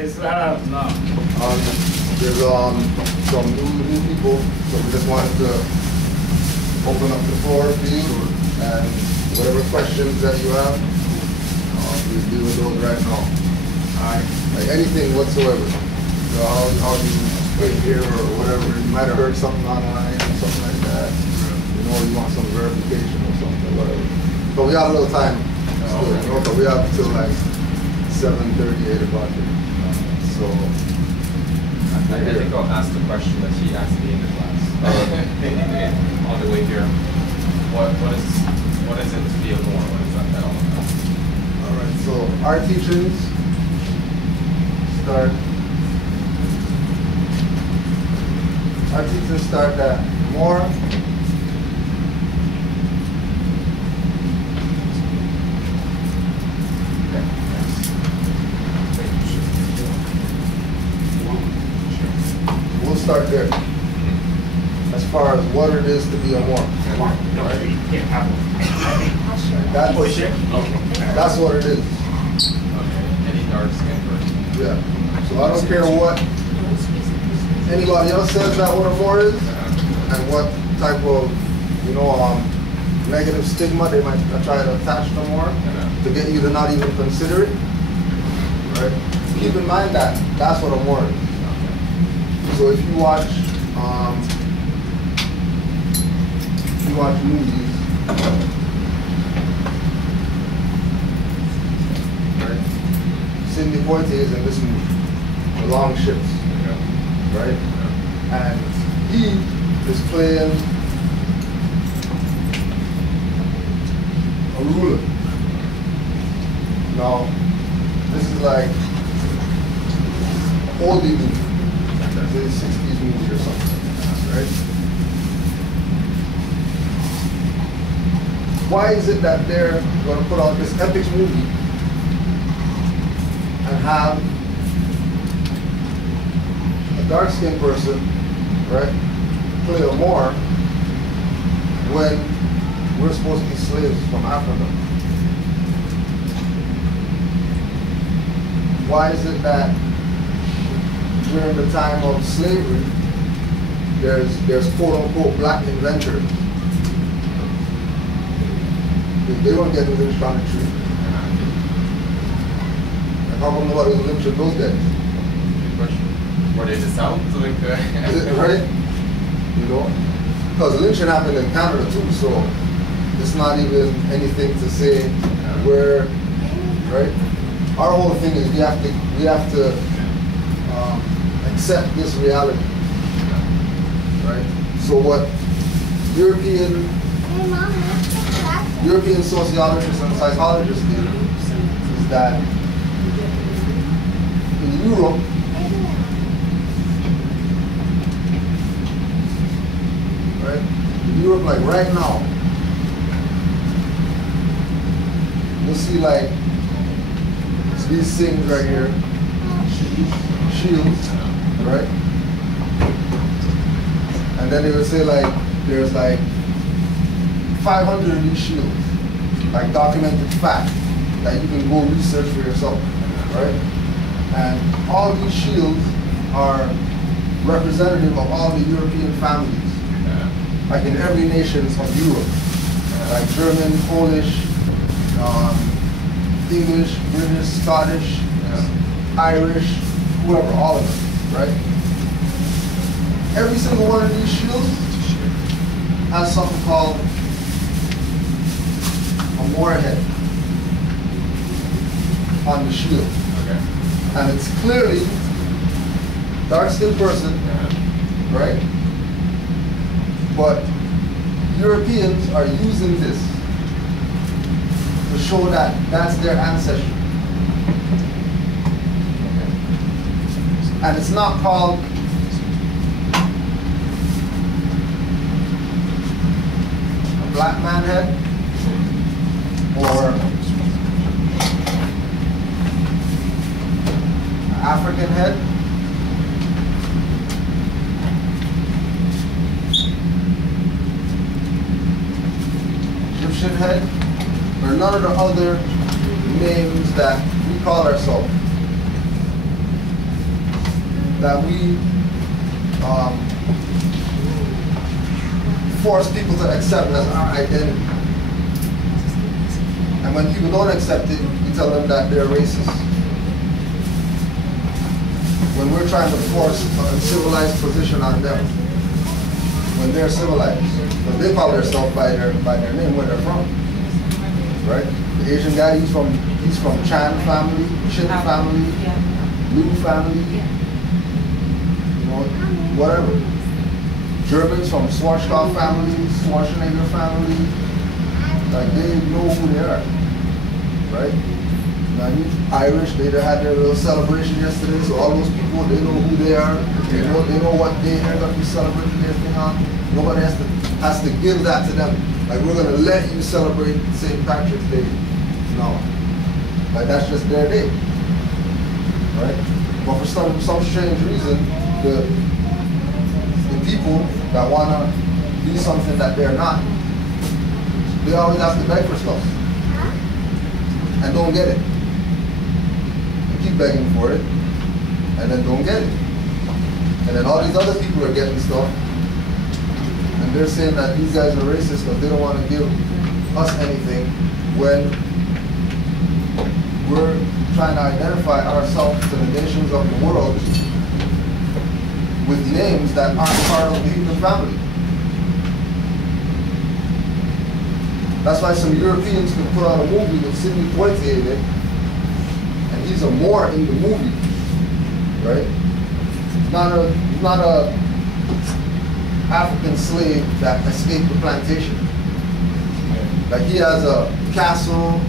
Islam. There's some new people, so we just wanted to open up the floor for you, and whatever questions that you have, we'll deal with those right now. Like anything whatsoever. You know, how you get here or whatever. You might have heard something online or something like that. You know, you want some verification or something, whatever. But we got a little time still, you know, but we have until like 7:30, 8 o'clock. So I think I'll ask the question that he asked me in the class. On the way here. What is it to be a Moor? What is that all about? Alright, so our teachings start that Moor we'll start there. As far as what it is to be a Moor. That's what it is. Okay. Any dark skin person? Yeah. So I don't care what anybody else says that what a Moor is, and what type of, you know, negative stigma they might try to attach to Moor to get you to not even consider it. Right? Keep in mind that that's what a Moor is. So if you watch movies, right? Sidney Poitier is in this movie, The Long Ships, right? And he is playing a ruler. Now, this is like an oldie movie, the 60s movie or something, right? Why is it that they're going to put out this epic movie and have a dark-skinned person, right, play a Moor when we're supposed to be slaves from Africa? Why is it that during the time of slavery, there's quote-unquote black inventors? They weren't getting lynched on the tree. And how come nobody was lynching those guys? Good question. Were they the South? Like, Is it right? You know? Because lynching happened in Canada too, so it's not even anything to say where, right? Our whole thing is we have to accept this reality, right? So what European sociologists and psychologists did is that in Europe, right? In Europe, like right now, you'll see like these things right here, shields, right? And then they would say like there's like 500 of these shields, like documented fact that you can go research for yourself, right? And all these shields are representative of all the European families, like in every nation of Europe, like German, Polish, English, British, Scottish, Irish, whoever, all of them, right? Every single one of these shields has something called a Moor head on the shield. okay. And it's clearly dark-skinned person, right? But Europeans are using this to show that that's their ancestry. And it's not called a black man head or African head. Egyptian head, or none of the other names that we call ourselves. that we force people to accept as our identity. And when people don't accept it, you tell them that they're racist. When we're trying to force a civilized position on them, when they're civilized, because they call themselves by their name, where they're from, right? The Asian guy, he's from Chan family, Chin family, Liu family, you know, whatever. Germans from Schwarzkopf family, Schwarzenegger family, like they know who they are, right? I mean, Irish, they had their little celebration yesterday, so all those people, they know who they are, they know what day they're going to be celebrating their thing on. Nobody has to give that to them. Like, we're going to let you celebrate St. Patrick's Day. No. Like, that's just their day, right? But for some strange reason, the people that want to be something that they're not, they always have to beg for stuff and don't get it. Keep begging for it, and then don't get it. And then all these other people are getting stuff, and they're saying that these guys are racist because they don't want to give us anything when we're trying to identify ourselves to the nations of the world with names that aren't part of the human family. That's why some Europeans can put out a movie with Sidney Poitier in it, and he's a Moor in the movie, right? He's not a African slave that escaped the plantation. Like, he has a castle,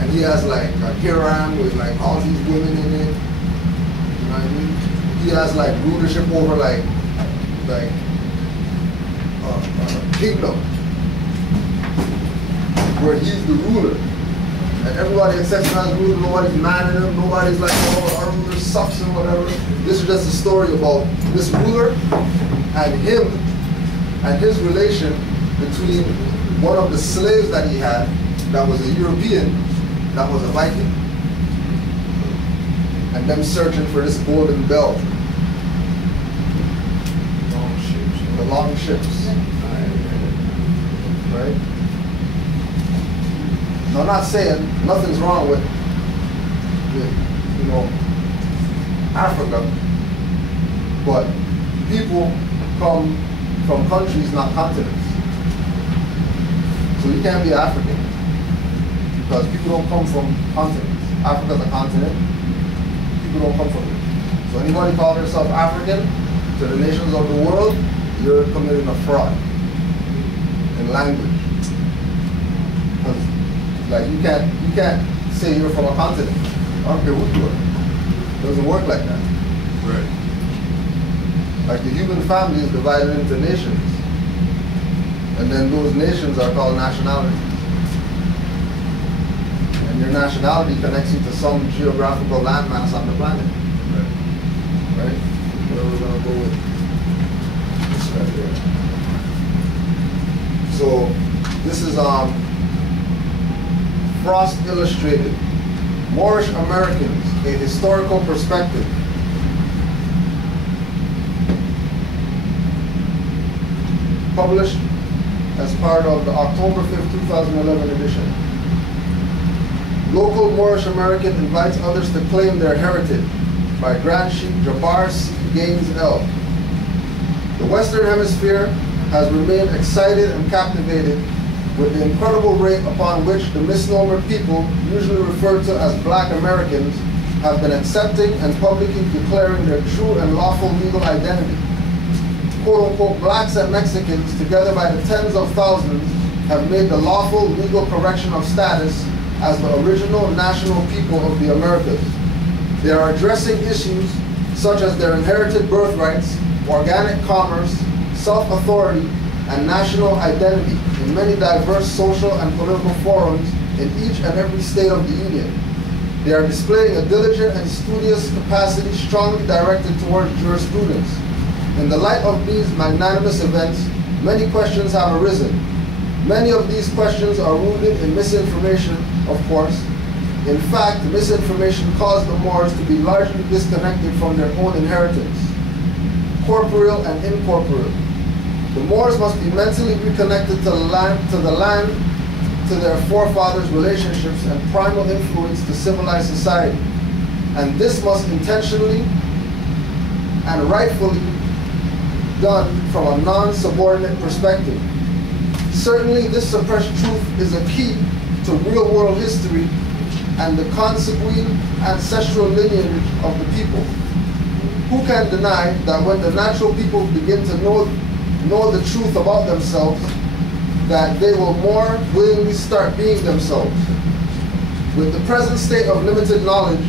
and he has like a harem with like all these women in it. You know what I mean? He has like rulership over like a kingdom where he's the ruler. And everybody accepts him as ruler, nobody's mad at him, nobody's like, oh, our ruler sucks and whatever. This is just a story about this ruler and him and his relation between one of the slaves that he had that was a European, that was a Viking, and them searching for this golden bell. Long ships. The long ships. Right? Now, I'm not saying nothing's wrong with you know, Africa, but people come from countries, not continents. So you can't be African because people don't come from continents. Africa's a continent. People don't come from it. So anybody call themselves African to the nations of the world, you're committing a fraud in language. Like, you can't say you're from a continent. I don't care who you are. It doesn't work like that. Right. Like, the human family is divided into nations. And then those nations are called nationalities. And your nationality connects you to some geographical landmass on the planet. Right? Where we're gonna go with this right there. So this is Frost Illustrated, Moorish Americans, a Historical Perspective. Published as part of the October 5th, 2011 edition. Local Moorish American invites others to claim their heritage by Grand Sheikh Jabbar C. Gaines L. The Western Hemisphere has remained excited and captivated with the incredible rate upon which the misnomer people, usually referred to as Black Americans, have been accepting and publicly declaring their true and lawful legal identity. Quote-unquote blacks and Mexicans, together by the tens of thousands, have made the lawful legal correction of status as the original national people of the Americas. They are addressing issues such as their inherited birthrights, organic commerce, self-authority, and national identity in many diverse social and political forums in each and every state of the Union. They are displaying a diligent and studious capacity strongly directed towards jurisprudence. In the light of these magnanimous events, many questions have arisen. Many of these questions are rooted in misinformation, of course, In fact, misinformation caused the Moors to be largely disconnected from their own inheritance, corporeal and incorporeal. The Moors must be mentally reconnected to the land, to their forefathers' relationships and primal influence to civilized society. And this must intentionally and rightfully done from a non-subordinate perspective. Certainly, this suppressed truth is a key to real-world history and the consanguine ancestral lineage of the people. Who can deny that when the natural people begin to know the truth about themselves, that they will more willingly start being themselves? With the present state of limited knowledge,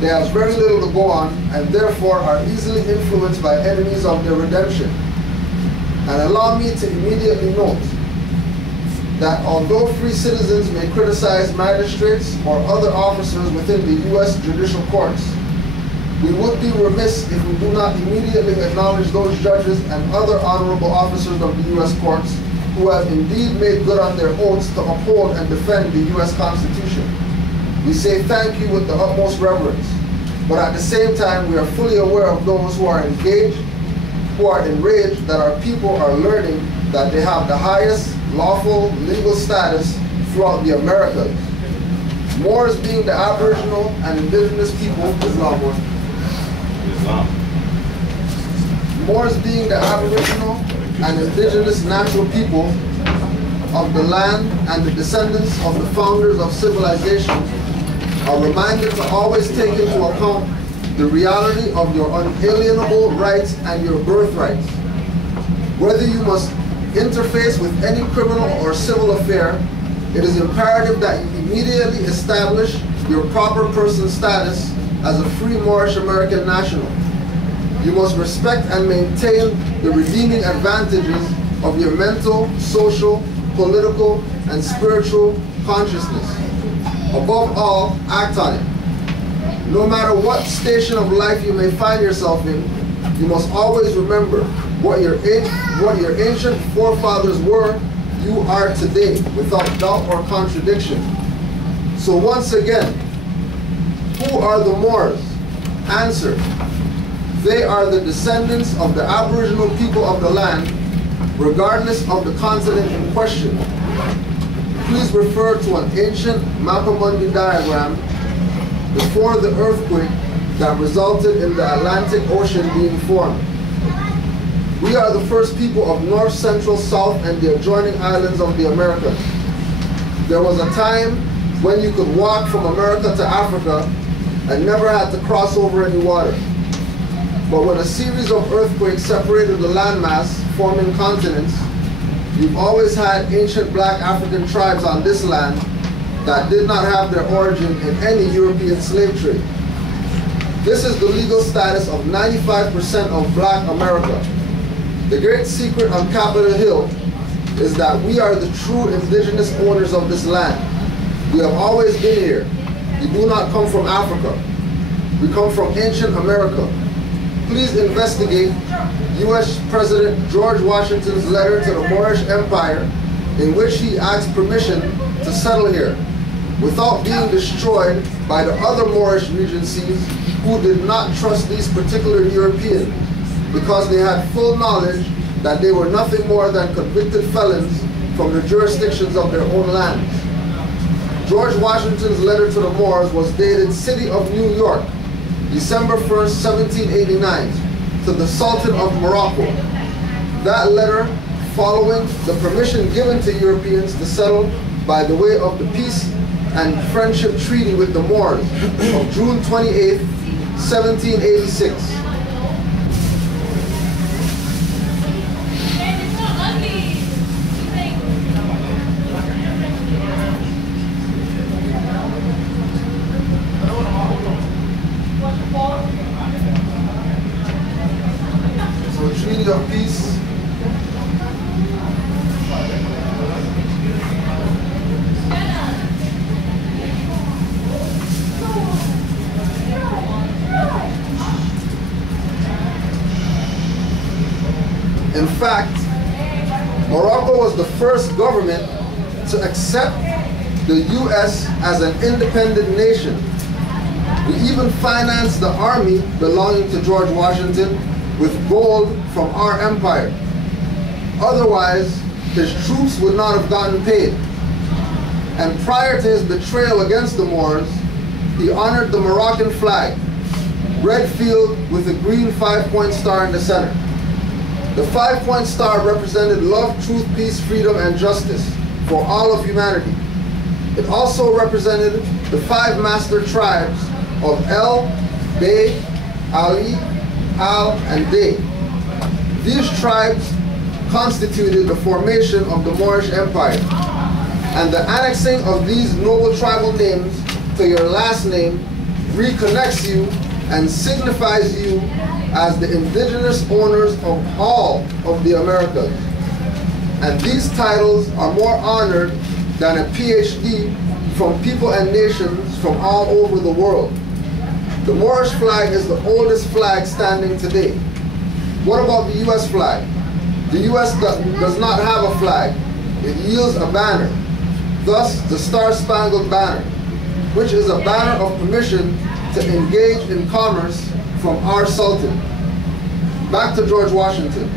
they have very little to go on and therefore are easily influenced by enemies of their redemption. And allow me to immediately note that although free citizens may criticize magistrates or other officers within the U.S. judicial courts, we would be remiss if we do not immediately acknowledge those judges and other honorable officers of the U.S. courts who have indeed made good on their oaths to uphold and defend the U.S. Constitution. We say thank you with the utmost reverence, but at the same time we are fully aware of those who are enraged that our people are learning that they have the highest lawful legal status throughout the Americas. Moors being the Aboriginal and indigenous people, Islam. Moors being the Aboriginal and indigenous natural people of the land and the descendants of the founders of civilization are reminded to always take into account the reality of your unalienable rights and your birthrights. Whether you must interface with any criminal or civil affair, it is imperative that you immediately establish your proper person status as a free Moorish American national. You must respect and maintain the redeeming advantages of your mental, social, political, and spiritual consciousness. Above all, act on it. No matter what station of life you may find yourself in, you must always remember what your ancient forefathers were, you are today, without doubt or contradiction. So once again, who are the Moors? Answer: they are the descendants of the Aboriginal people of the land, regardless of the continent in question. Please refer to an ancient Mapamundi diagram before the earthquake that resulted in the Atlantic Ocean being formed. We are the first people of North, Central, South, and the adjoining islands of the Americas. There was a time when you could walk from America to Africa and never had to cross over any water. But when a series of earthquakes separated the landmass, forming continents, you've always had ancient black African tribes on this land that did not have their origin in any European slave trade. This is the legal status of 95% of black America. The great secret on Capitol Hill is that we are the true indigenous owners of this land. We have always been here. We do not come from Africa. We come from ancient America. Please investigate U.S. President George Washington's letter to the Moorish Empire in which he asked permission to settle here without being destroyed by the other Moorish regencies who did not trust these particular Europeans because they had full knowledge that they were nothing more than convicted felons from the jurisdictions of their own lands. George Washington's letter to the Moors was dated City of New York, December 1st, 1789, to the Sultan of Morocco. That letter, following the permission given to Europeans to settle by the way of the peace and friendship treaty with the Moors of June 28, 1786. So a treaty of peace in fact, Morocco was the first government to accept the U.S. as an independent nation. We even financed the army belonging to George Washington with gold from our empire. Otherwise, his troops would not have gotten paid. And prior to his betrayal against the Moors, he honored the Moroccan flag, red field with a green 5-point star in the center. The 5-point star represented love, truth, peace, freedom, and justice for all of humanity. It also represented the 5 master tribes of El, Bey, Ali, Al, and Dey. These tribes constituted the formation of the Moorish Empire, and the annexing of these noble tribal names to your last name reconnects you and signifies you as the indigenous owners of all of the Americas. And these titles are more honored than a PhD from people and nations from all over the world. The Moorish flag is the oldest flag standing today. What about the U.S. flag? The U.S. does not have a flag. It yields a banner, thus the Star-Spangled Banner, which is a banner of permission to engage in commerce from our Sultan. Back to George Washington.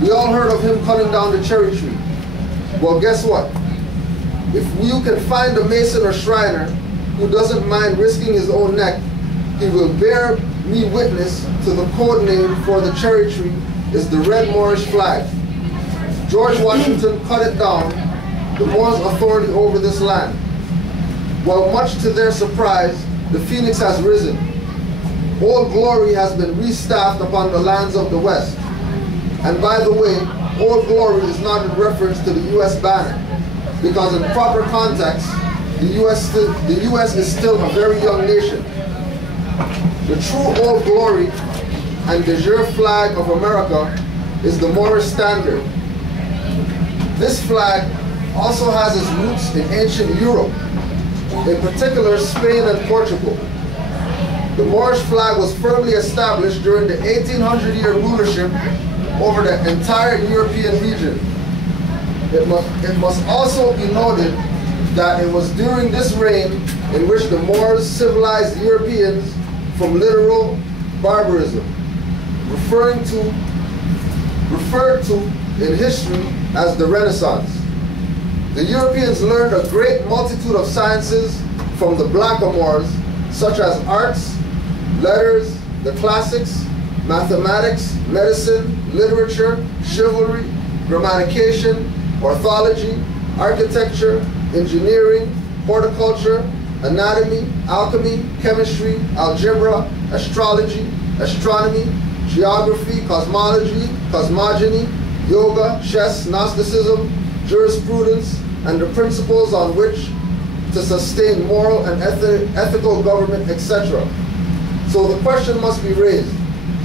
We all heard of him cutting down the cherry tree. Well, guess what? If you can find a mason or Shriner who doesn't mind risking his own neck, he will bear me witness to the code name for the cherry tree is the red Moorish flag. George Washington cut it down, the Moors' authority over this land. Well, much to their surprise, the phoenix has risen. Old Glory has been restaffed upon the lands of the West. And by the way, Old Glory is not in reference to the U.S. banner, because in proper context, the U.S. is still a very young nation. The true Old Glory and de jure flag of America is the Moorish standard. This flag also has its roots in ancient Europe, in particular Spain and Portugal. The Moorish flag was firmly established during the 1800-year rulership over the entire European region. It must also be noted that it was during this reign in which the Moors civilized Europeans from literal barbarism, referred to in history as the Renaissance. The Europeans learned a great multitude of sciences from the blackamoors, such as arts, letters, the classics, mathematics, medicine, literature, chivalry, grammatication, orthology, architecture, engineering, horticulture, anatomy, alchemy, chemistry, algebra, astrology, astronomy, geography, cosmology, cosmogony, yoga, chess, Gnosticism, jurisprudence, and the principles on which to sustain moral and ethical government, etc. So the question must be raised,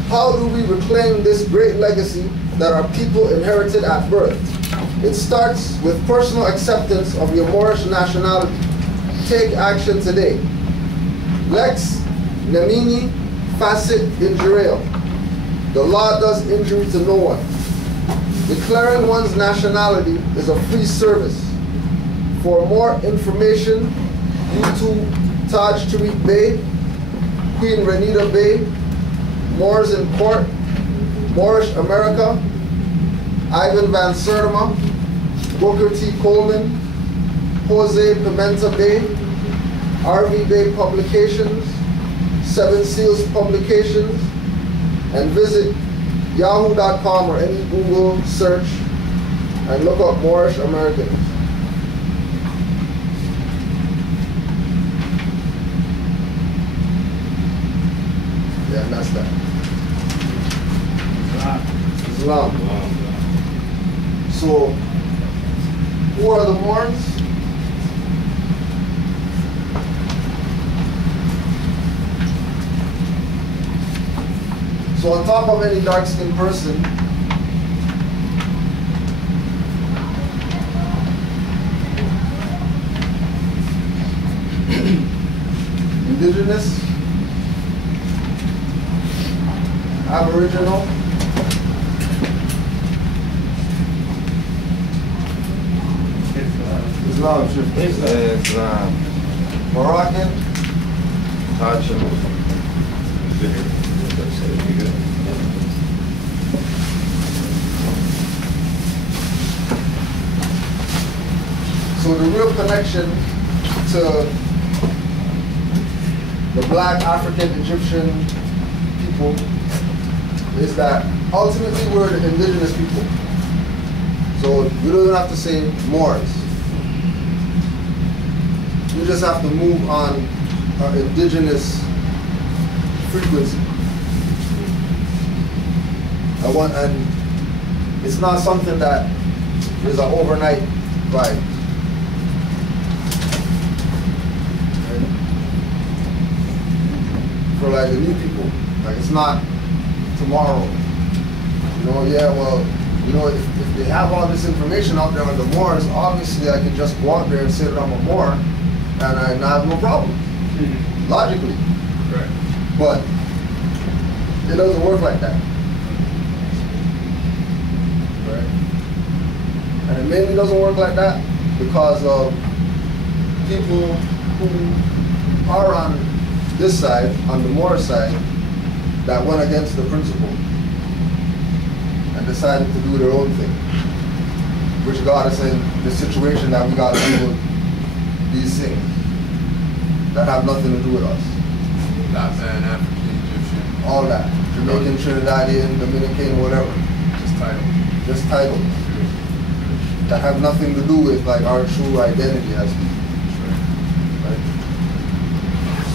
how do we reclaim this great legacy that our people inherited at birth? It starts with personal acceptance of your Moorish nationality. Take action today. Lex nemini facit injuriam. The law does injury to no one. Declaring one's nationality is a free service. For more information, YouTube Taj Tariq Bey, Queen Renita Bey, Moors in Court, Moorish America, Ivan Van Sertima, Booker T. Coleman, Jose Pimenta Bey, RV Bey Publications, Seven Seals Publications, and visit yahoo.com or any Google search and look up Moorish Americans. Yeah, and that's that. Islam. So, who are the Moors? So on top of any dark-skinned person, indigenous, aboriginal, Islam shift. Islam. Moroccan. Touch him. So the real connection to the black African Egyptian people is that ultimately we're the indigenous people. So we don't even have to say Moors. We just have to move on our indigenous frequency. And it's not something that is an overnight vibe. For like the new people, like it's not tomorrow. You know, yeah, well, you know, if they have all this information out there on the Moors, obviously I can just go out there and say that I'm a Moor and I have no problem. Logically. Correct. But it doesn't work like that. Right? And it mainly doesn't work like that because of people who are on this side, on the Moor side, that went against the principle and decided to do their own thing, which got us in the situation that we got to do with these things that have nothing to do with us. Black man, African, Egyptian. All that. Jamaican, Trinidadian, Dominican, whatever. Just title. Just titles that have nothing to do with like our true identity as people. Right?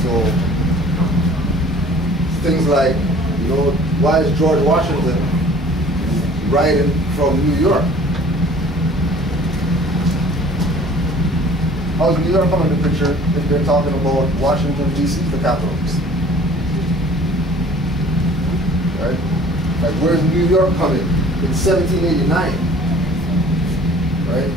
So things like, you know, why is George Washington writing from New York? How's New York coming in the picture if they're talking about Washington, D.C., the capital? Right? Like, where's New York coming? In 1789, right?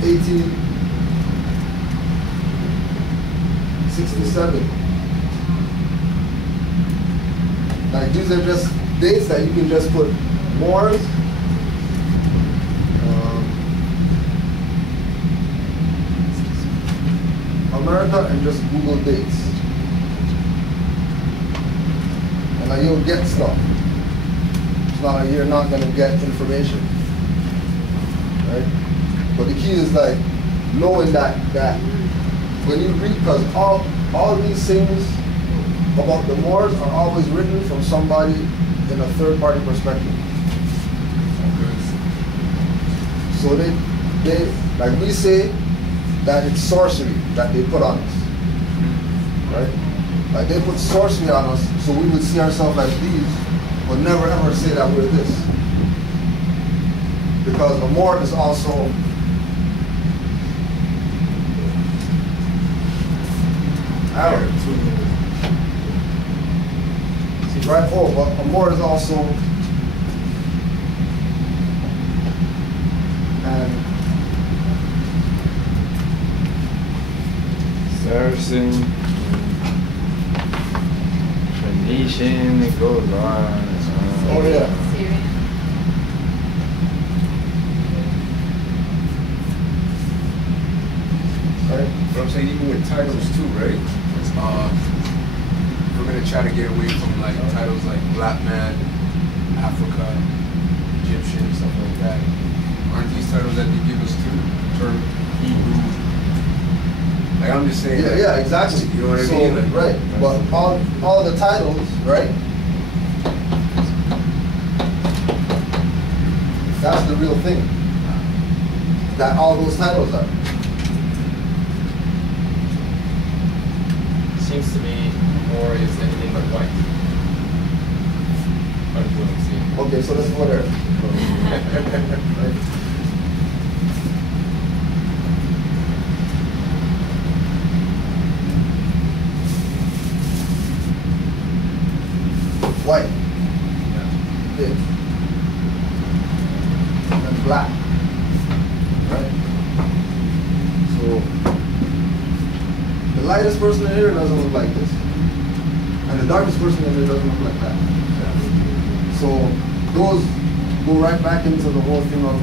1867. Like, these are just dates that you can just put Moors, America, and just Google dates. And like, you'll get stuff. It's not like you're not gonna get information, right? But the key is like knowing that when you read, because all these things about the Moors are always written from somebody in a third-party perspective. So they like we say that it's sorcery that they put on us, right? Like they put sorcery on us so we would see ourselves as these, but never ever say that we're this. Because a Moor is also Arab. Right? Oh, but a Moor is also Saracen, Phoenician, it goes on. Oh yeah. Right. But I'm saying even with titles too, right? We're gonna try to get away from like titles like Black Man, Africa, Egyptian, stuff like that. Aren't these titles that they give us too? Term Hebrew. Like I'm just saying. Yeah, like, yeah, exactly. You know what I So, mean? Like, right. But all the titles, right? That's the real thing. That all those titles are. Seems to me Moor is anything but white. That's what I'm seeing. Okay, so let's go there. Right. White. Big. And black. Right? So the lightest person in here doesn't look like this. And the darkest person in here doesn't look like that. So those go right back into the whole thing of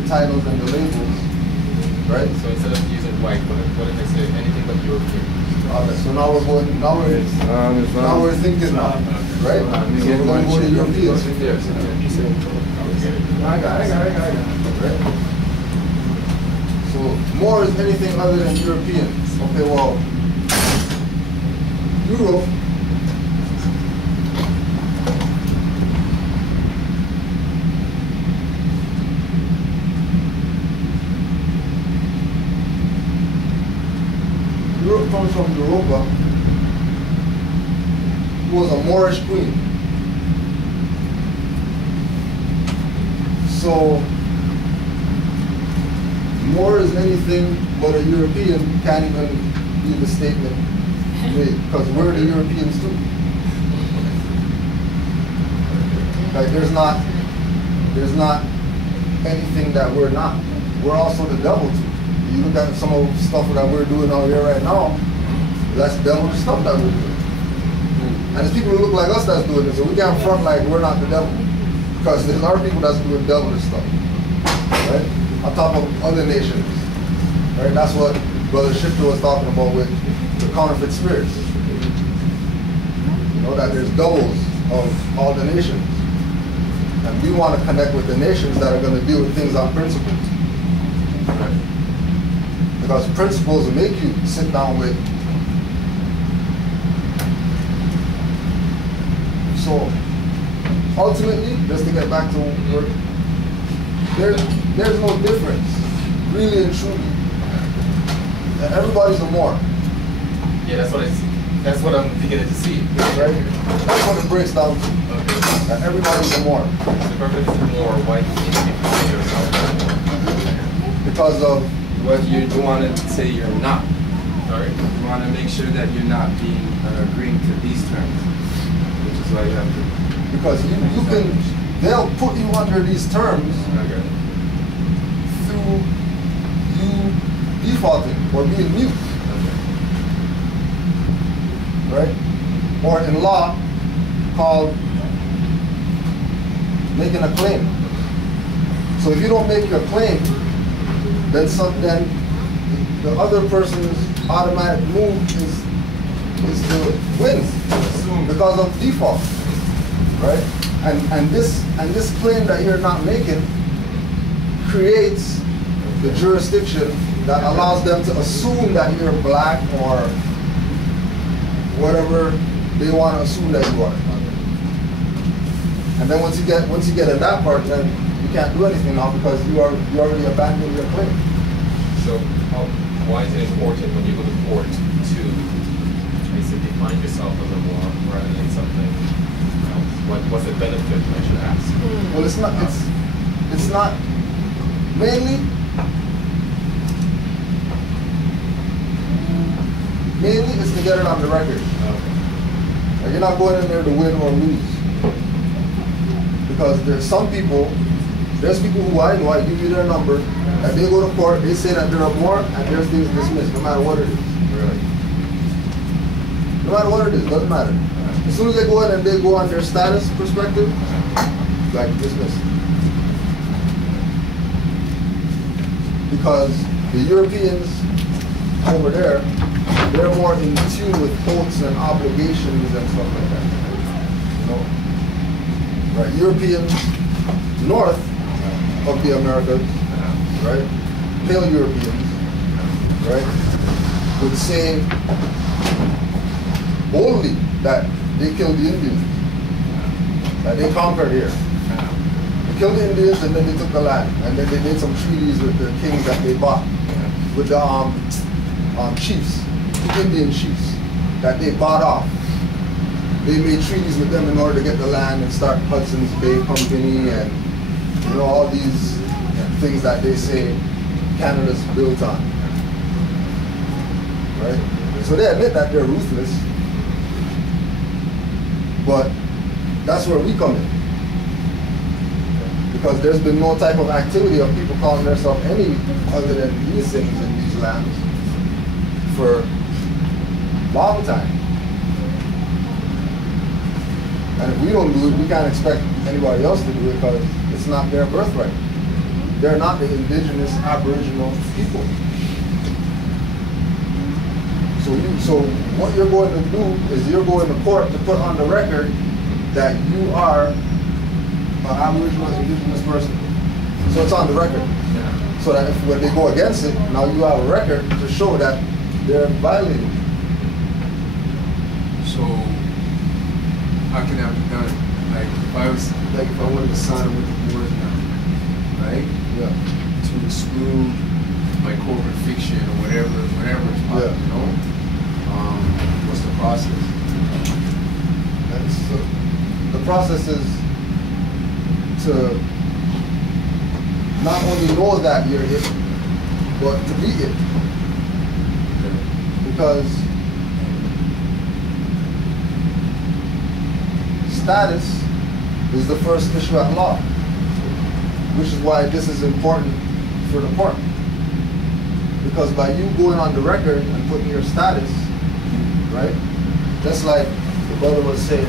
the titles and the labels, right? So instead of using white, what if they say anything but European? Okay, so now we're going, now we're thinking now, right? So we're going to go to Europeans. I got it. Right? So more is anything other than European. Okay, well, Europe comes from Europa, who was a Moorish queen. So, Moor is anything but a European can't even be the statement made, because we're the Europeans too. Like there's not anything that we're not. We're also the devil too. You look at some of the stuff that we're doing out here right now, that's devilish stuff that we're doing. And there's people who look like us that's doing it, so we can't front like we're not the devil. Because there's other people that's doing devilish stuff, right? On top of other nations, right? That's what Brother Shifter was talking about with the counterfeit spirits. You know, that there's doubles of all the nations. And we want to connect with the nations that are going to deal with things on principle. Right? Because principles will make you sit down with. So ultimately, just to get back to work, there's no difference, really and truly. And everybody's a Moor. Yeah, that's what I'm beginning to see. Right? That's what it breaks down to. Okay. And everybody's a Moor. The purpose is more white yourself. Because of What you want to say you're not. Sorry? You want to make sure that you're not being agreeing to these terms, which is why you have to. because you can, they'll put you under these terms Okay. through you defaulting or being mute, right? Or in law called making a claim. So if you don't make your claim, then the other person's automatic move is to win because of default, right? And this claim that you're not making creates the jurisdiction that allows them to assume that you're black or whatever they want to assume that you are. And then once you get in that part, then you can't do anything now because you already abandoned your claim. So why is it important when you go to court to basically define yourself as a Moor rather than something else? What's the benefit, I should ask? Well, it's not mainly it's to get it on the record. Okay. Like you're not going in there to win or lose. Because there's people who I know, I give you their number, and they go to court, they say that they're a Moor, and there's things dismissed, no matter what it is. Really? No matter what it is, doesn't matter. As soon as they go in and they go on their status perspective, like dismissed. Because the Europeans over there, they're more in tune with oaths and obligations and stuff like that. You know? Right? Europeans north of the Americas, right? Pale Europeans, right? Would say boldly that they killed the Indians, that they conquered here. They killed the Indians and then they took the land, and then they made some treaties with the kings that they bought, with the chiefs, the Indian chiefs that they bought off. They made treaties with them in order to get the land and start Hudson's Bay Company and all these things that they say Canada's built on. Right? So they admit that they're ruthless, but that's where we come in. Because there's been no type of activity of people calling themselves any other than these things in these lands for a long time. And if we don't do it, we can't expect anybody else to do it because it's It's not their birthright. They're not the indigenous Aboriginal people. So what you're going to do is you're going to court to put on the record that you are an Aboriginal indigenous person. So it's on the record. Yeah. So that if, when they go against it, now you have a record to show that they're violating. So how can that be done? Like if I wanted to sign with the board now, right? Yeah. To exclude my corporate fiction or whatever it's possible, Yeah. you know? What's the process? The process is to not only know that you're it, but to be it. Because status is the first issue at law, which is why this is important for the court. Because by you going on the record and putting your status, right? Just like the brother was saying,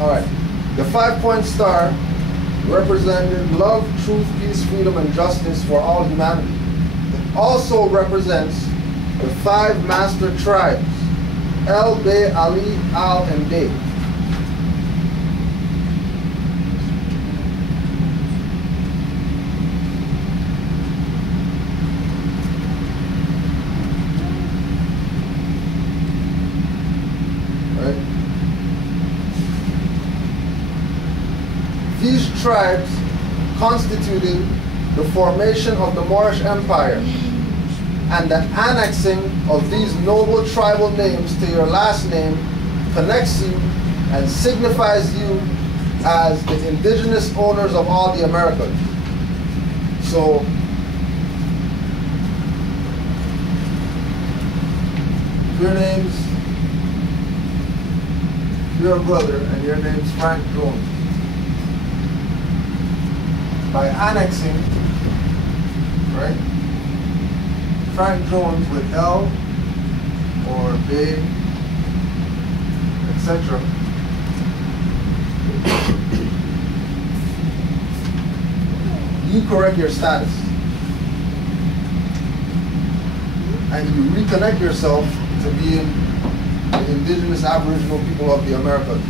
all right, the 5-point star represented love, truth, peace, freedom, and justice for all humanity. It also represents the 5 master tribes, El, Be, Ali, Al, and Day. Right? These tribes constituted the formation of the Moorish Empire, and the annexing of these noble tribal names to your last name connects you and signifies you as the indigenous owners of all the Americas. So, your name's your brother and your name's Frank Jones. By annexing, right? Frank Jones with L or B, etc. You correct your status and you reconnect yourself to being the indigenous Aboriginal people of the Americas.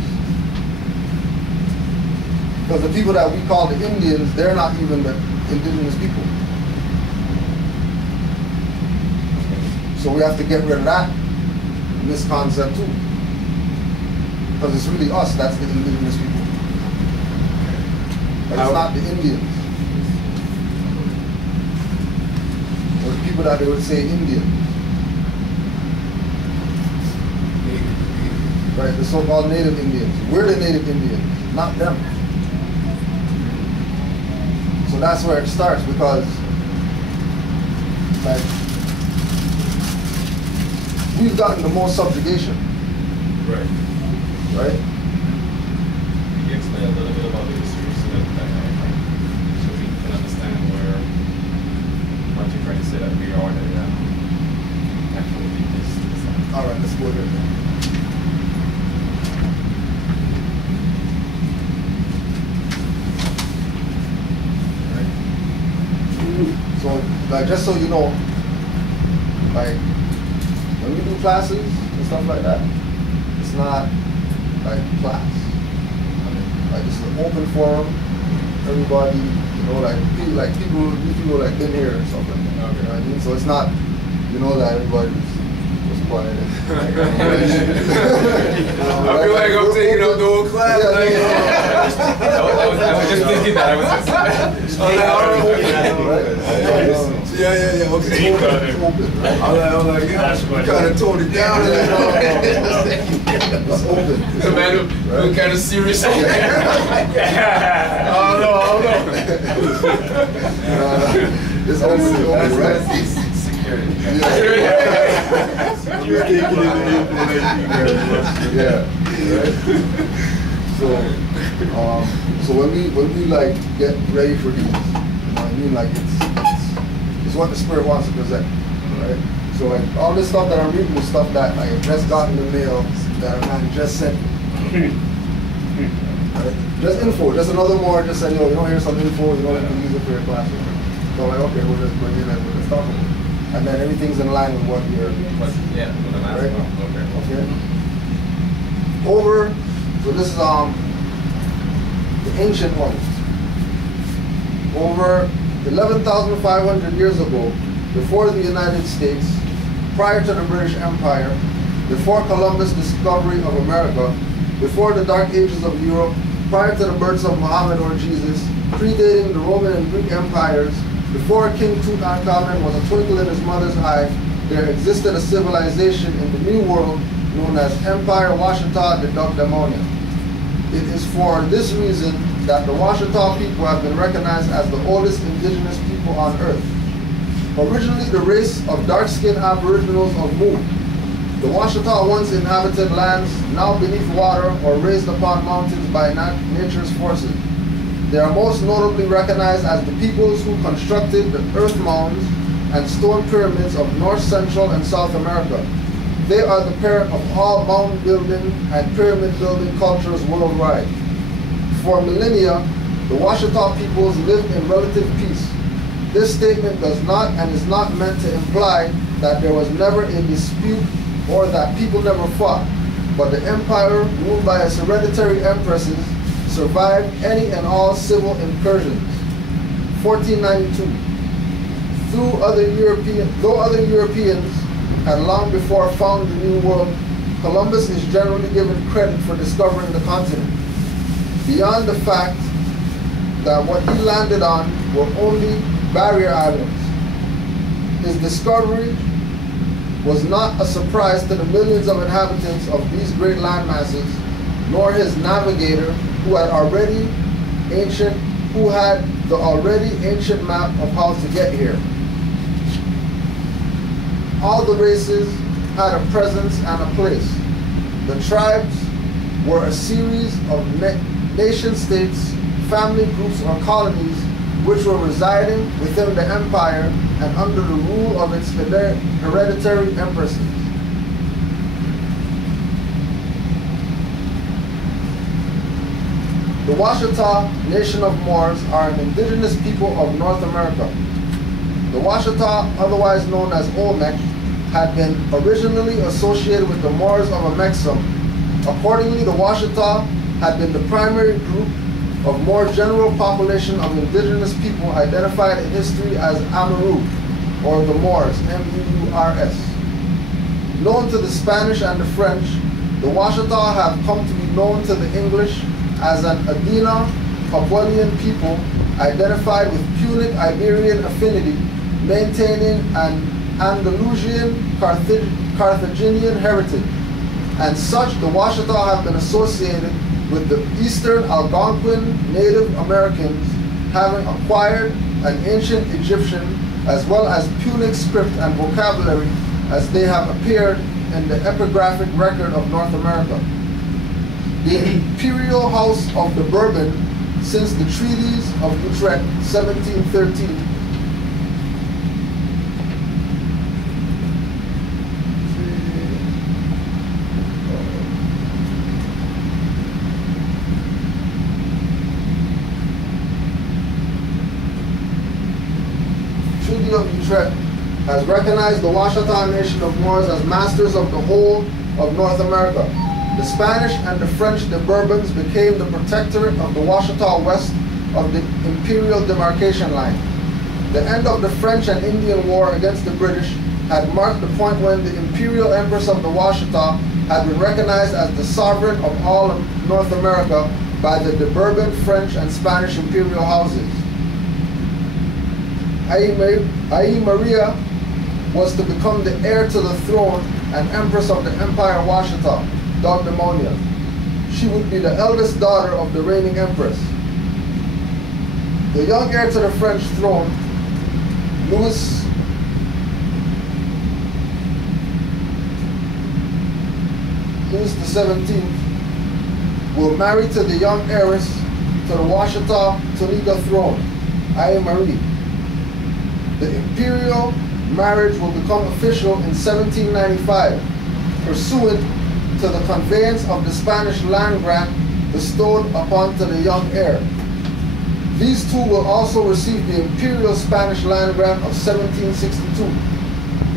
Because the people that we call the Indians, they're not even the indigenous people. So we have to get rid of that misconcept too. Because it's really us that's the indigenous people. But it's not the Indians. Or the people that they would say Indian. Right, the so-called native Indians. We're the native Indians, not them. So that's where it starts, because like we've gotten the most subjugation. Right. Right? Can you explain a little bit about the history so so we can understand what you're trying to say, that we are the actual people? All right, let's go there. So, like, just so you know, like, when we do classes and stuff like that, it's not like class. Like, it's an open forum. Everybody, you know, like people like been here and stuff like that. Okay. You know what I mean? So it's not, you know, that everybody's just quiet. I feel like I'm taking up the whole class. Yeah, like, I was just thinking that. I was just yeah, okay. It's open, right? I'm like, yeah, you kind of toned it down a little. It's open. The man who kind of serious. I don't know. It's open, right? security. Yeah. Right? So when we like get ready for these, you know what I mean? Like it's what the Spirit wants to present, right? So like all this stuff that I'm reading is stuff that I just got in the mail that a man just sent me. Right? Just info, just another more, just saying, you know, here's some info, you know, you can use it for your classroom. So I'm like, okay, we'll just bring it and we'll just talk about it. And then everything's in line with what you're, right? Okay. Over, so this is the ancient ones. Over 11,500 years ago, before the United States, prior to the British Empire, before Columbus' discovery of America, before the Dark Ages of Europe, prior to the births of Muhammad or Jesus, predating the Roman and Greek empires, before King Tutankhamun was a twinkle in his mother's eye, there existed a civilization in the New World known as Empire Washita de Demonia. It is for this reason that the Washita people have been recognized as the oldest indigenous people on Earth. Originally the race of dark-skinned aboriginals of Mu, the Washita once inhabited lands now beneath water or raised upon mountains by nature's forces. They are most notably recognized as the peoples who constructed the earth mounds and stone pyramids of North, Central, and South America. They are the parent of all mound building and pyramid building cultures worldwide. For millennia, the Washita peoples lived in relative peace. This statement does not and is not meant to imply that there was never a dispute or that people never fought, but the empire, ruled by its hereditary empresses, survived any and all civil incursions. 1492. Though other Europeans had long before found the New World, Columbus is generally given credit for discovering the continent. Beyond the fact that what he landed on were only barrier islands, his discovery was not a surprise to the millions of inhabitants of these great land masses, nor his navigator who had the already ancient map of how to get here. All the races had a presence and a place. The tribes were a series of nation-states, family groups, or colonies which were residing within the empire and under the rule of its hereditary empresses. The Washita nation of Moors are an indigenous people of North America. The Washita, otherwise known as Olmec, had been originally associated with the Moors of Amexem. Accordingly, the Washita had been the primary group of more general population of indigenous people identified in history as Amaru, or the Moors, M-E-U-R-S. Known to the Spanish and the French, the Washita have come to be known to the English as an Adena Papuanian people identified with Punic Iberian affinity, maintaining an Andalusian Carthaginian heritage. And such, the Washita have been associated with the Eastern Algonquin Native Americans, having acquired an ancient Egyptian as well as Punic script and vocabulary as they have appeared in the epigraphic record of North America. The Imperial House of the Bourbon, since the Treaties of Utrecht, 1713, Treaty of Utrecht has recognized the Washita nation of Moors as masters of the whole of North America. The Spanish and the French, the Bourbons, became the protectorate of the Washita west of the imperial demarcation line. The end of the French and Indian War against the British had marked the point when the imperial empress of the Washita had been recognized as the sovereign of all of North America by the Bourbon, French, and Spanish imperial houses. Ai Maria was to become the heir to the throne and empress of the Empire Washita, Demonia. She would be the eldest daughter of the reigning empress. The young heir to the French throne, Louis XVII, will marry to the young heiress to the Washita-Tonica throne, Marie. The imperial marriage will become official in 1795, pursuant to the conveyance of the Spanish land grant bestowed upon to the young heir. These two will also receive the imperial Spanish land grant of 1762.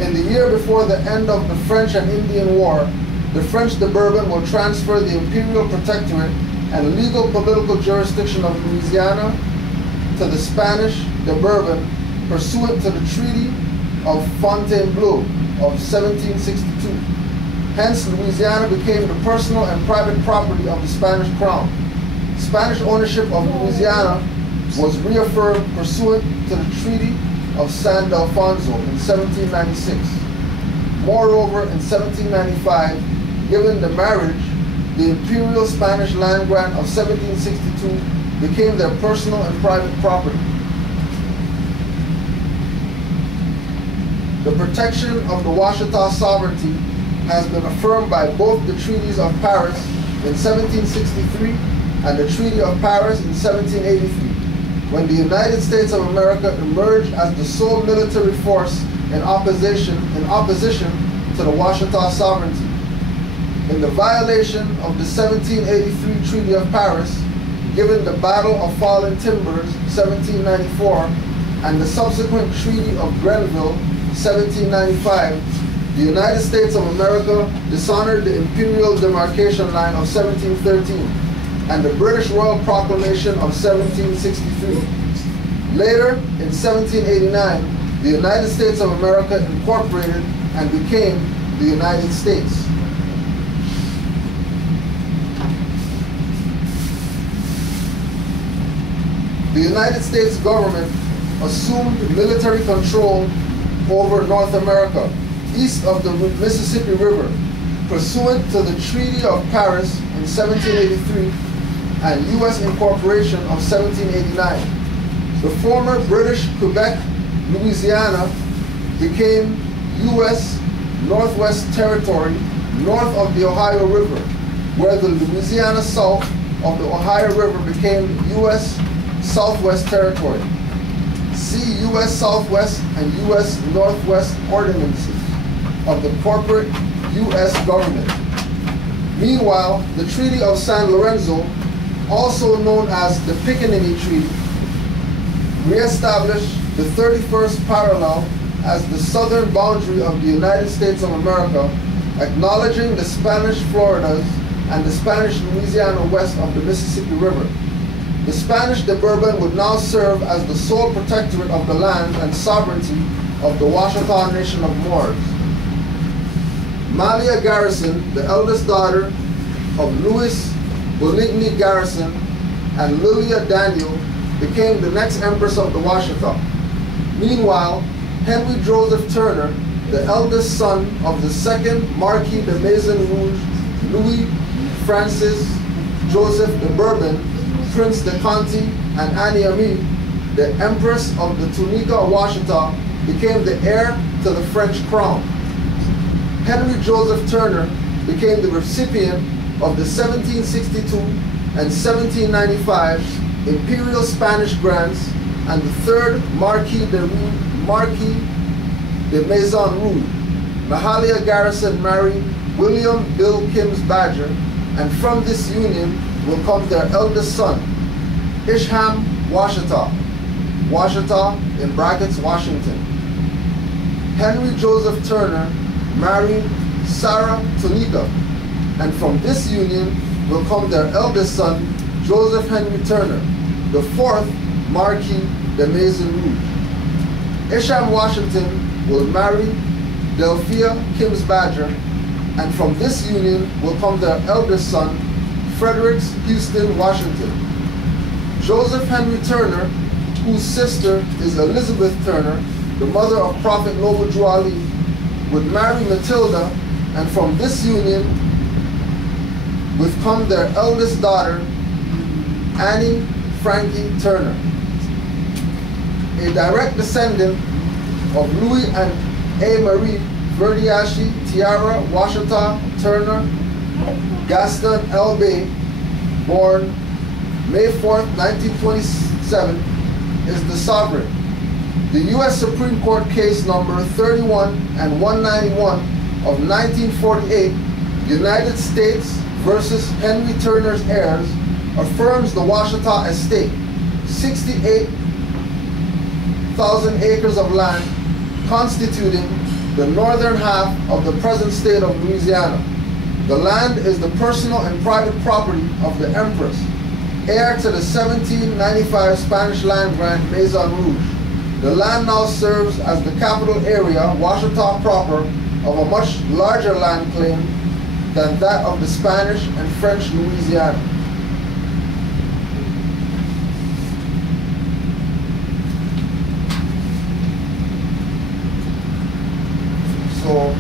In the year before the end of the French and Indian War, the French de Bourbon will transfer the imperial protectorate and legal political jurisdiction of Louisiana to the Spanish de Bourbon pursuant to the Treaty of Fontainebleau of 1762. Hence, Louisiana became the personal and private property of the Spanish crown. Spanish ownership of Louisiana was reaffirmed pursuant to the Treaty of San Ildefonso in 1796. Moreover, in 1795, given the marriage, the imperial Spanish land grant of 1762 became their personal and private property. The protection of the Washita sovereignty has been affirmed by both the treaties of Paris in 1763 and the Treaty of Paris in 1783, when the United States of America emerged as the sole military force in opposition to the Washita sovereignty. In the violation of the 1783 Treaty of Paris, given the Battle of Fallen Timbers, 1794, and the subsequent Treaty of Grenville, 1795, the United States of America dishonored the imperial demarcation line of 1713 and the British Royal Proclamation of 1763. Later, in 1789, the United States of America incorporated and became the United States. The United States government assumed military control over North America, east of the Mississippi River, pursuant to the Treaty of Paris in 1783 and U.S. incorporation of 1789. The former British Quebec, Louisiana, became U.S. Northwest Territory north of the Ohio River, where the Louisiana south of the Ohio River became U.S. Southwest Territory. See U.S. Southwest and U.S. Northwest ordinances of the corporate U.S. government. Meanwhile, the Treaty of San Lorenzo, also known as the Pickaninny Treaty, reestablished the 31st parallel as the southern boundary of the United States of America, acknowledging the Spanish Floridas and the Spanish Louisiana west of the Mississippi River. The Spanish de Bourbon would now serve as the sole protectorate of the land and sovereignty of the Washita Nation of Moors. Malia Garrison, the eldest daughter of Louis Boligny Garrison and Lilia Daniel, became the next empress of the Washita. Meanwhile, Henry Joseph Turner, the eldest son of the second Marquis de Maison Rouge, Louis Francis Joseph de Bourbon, Prince de Conti, and Annie Amie, the Empress of the Tunica Washita, became the heir to the French crown. Henry Joseph Turner became the recipient of the 1762 and 1795 imperial Spanish grants and the third Marquis de Maison Rouge. Mahalia Garrison married William Bill Kimms Badger, and from this union will come their eldest son, Isham Washita, Washita in brackets Washington. Henry Joseph Turner married Sarah Tunica, and from this union will come their eldest son, Joseph Henry Turner, the fourth Marquis de Maison Rouge. Isham Washington will marry Delphia Kimms Badger, and from this union will come their eldest son, Frederick Houston Washington. Joseph Henry Turner, whose sister is Elizabeth Turner, the mother of Prophet Noble Drew Ali, would marry Matilda, and from this union would come their eldest daughter, Annie Frankie Turner. A direct descendant of Louis and A. Marie Verdiashi, Tiara Washita Turner, Gaston L. Bay, born May 4th, 1927, is the sovereign. The U.S. Supreme Court case number 31 and 191 of 1948, United States versus Henry Turner's heirs, affirms the Washita estate, 68,000 acres of land constituting the northern half of the present state of Louisiana. The land is the personal and private property of the Empress, heir to the 1795 Spanish land grant Maison Rouge. The land now serves as the capital area, Washita proper, of a much larger land claim than that of the Spanish and French Louisiana. So,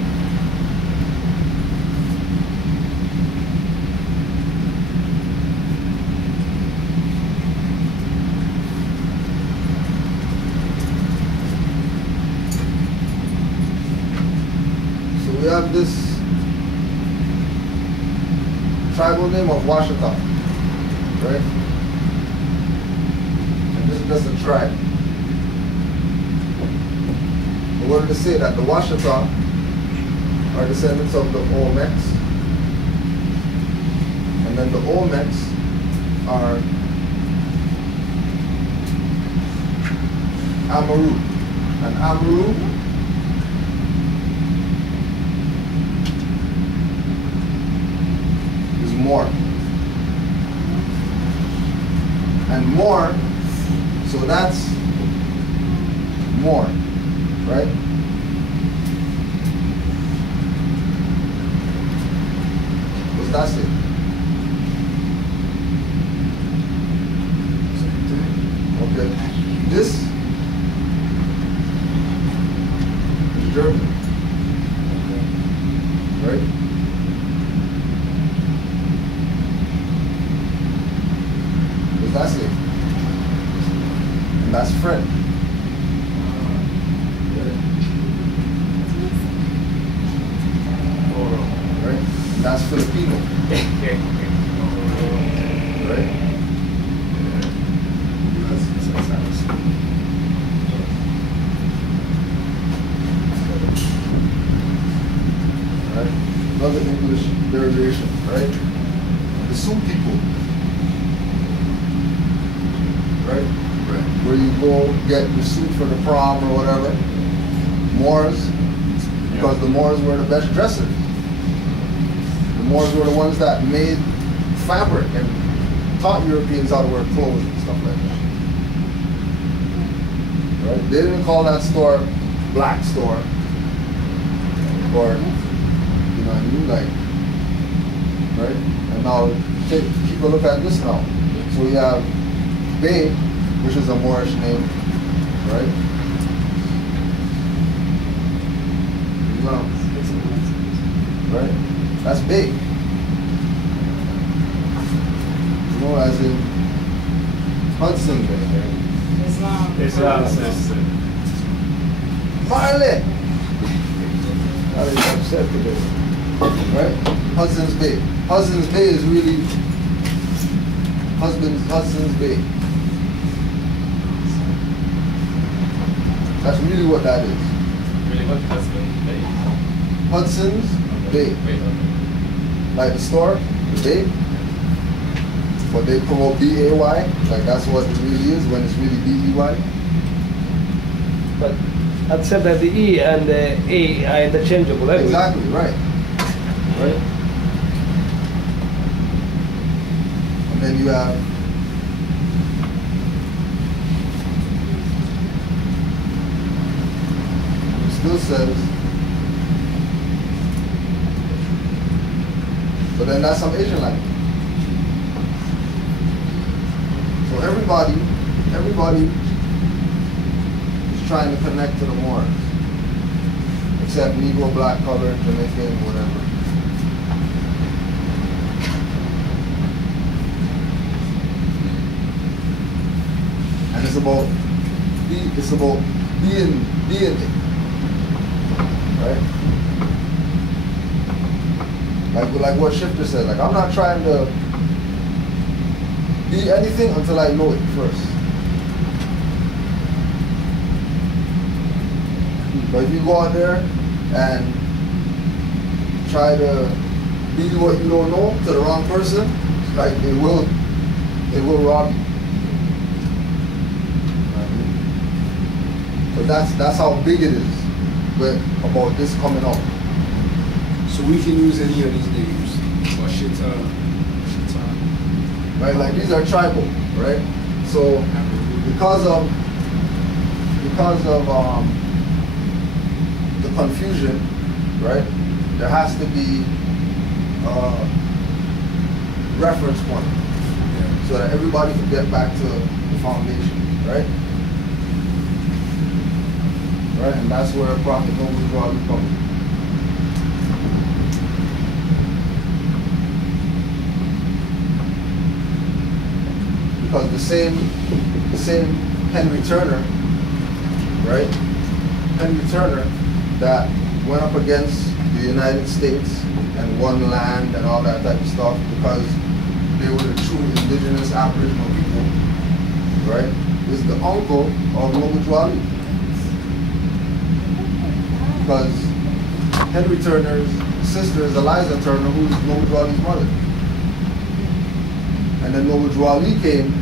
we have this tribal name of Washita, right? And this is just a tribe. We wanted to say that the Washita are descendants of the Olmecs, and then the Olmecs are Amaru, and Amaru more. And more, so that's more, right? What's that say? Okay. This is German. Right? That's it. And that's French. Right? And that's Filipino. Right? Right? Another English derivation, right? The Sioux people. Right? Where you go get the suit for the prom or whatever. Moors, because the Moors were the best dressers. The Moors were the ones that made fabric and taught Europeans how to wear clothes and stuff like that. Right? They didn't call that store Black Store, or you know what I mean, like, right? And now keep a look at this now. So we have Bay, which is a Moorish name, right? Right? That's Bay. You know, as in Hudson Bay. Islam. Marley! How are you upset today? Right? Hudson's Bay. Hudson's Bay is really Hudson's Bay. That's really what that is. Really what Hudson's Bay? Hudson's Bay. Like the store, the Bay. But they promote B-A-Y, like that's what it really is when it's really B-E-Y. But except that the E and the A are interchangeable, anyway. Exactly, right. Right? And then you have it still says, but then that's some Asian language. So everybody is trying to connect to the Moors, except Negro, black, colored, Jamaican, whatever. And it's about being it, right? Like what Shifter said, like I'm not trying to be anything until I know it first. But if you go out there and try to be what you don't know to the wrong person, like it will rob you. So that's how big it is about this coming up. So we can use any of these names. Or Shaitan. Right? Like these are tribal, right? So because of the confusion, right? There has to be a reference point so that everybody can get back to the foundation, right? Right, and that's where Prophet Noble draw the comes. Because the same Henry Turner, right? Henry Turner that went up against the United States and won land and all that type of stuff because they were the true indigenous Aboriginal people, right? Is the uncle of Noble Dwali. Because Henry Turner's sister is Eliza Turner, who is Noble Dwali's mother. And then Noble Dwali came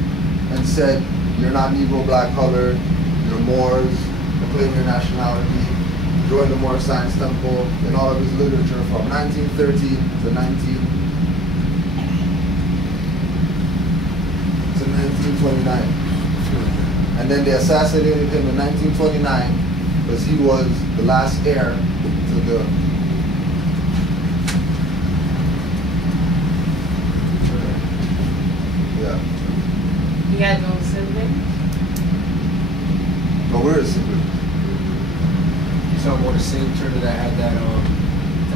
and said, you're not Negro black colored, you're Moors, proclaim your nationality, join the Moor Science Temple, in all of his literature from 1913 to 1929. And then they assassinated him in 1929 because he was the last heir to the He had no siblings? But where is siblings? You're talking about the same Turner that had that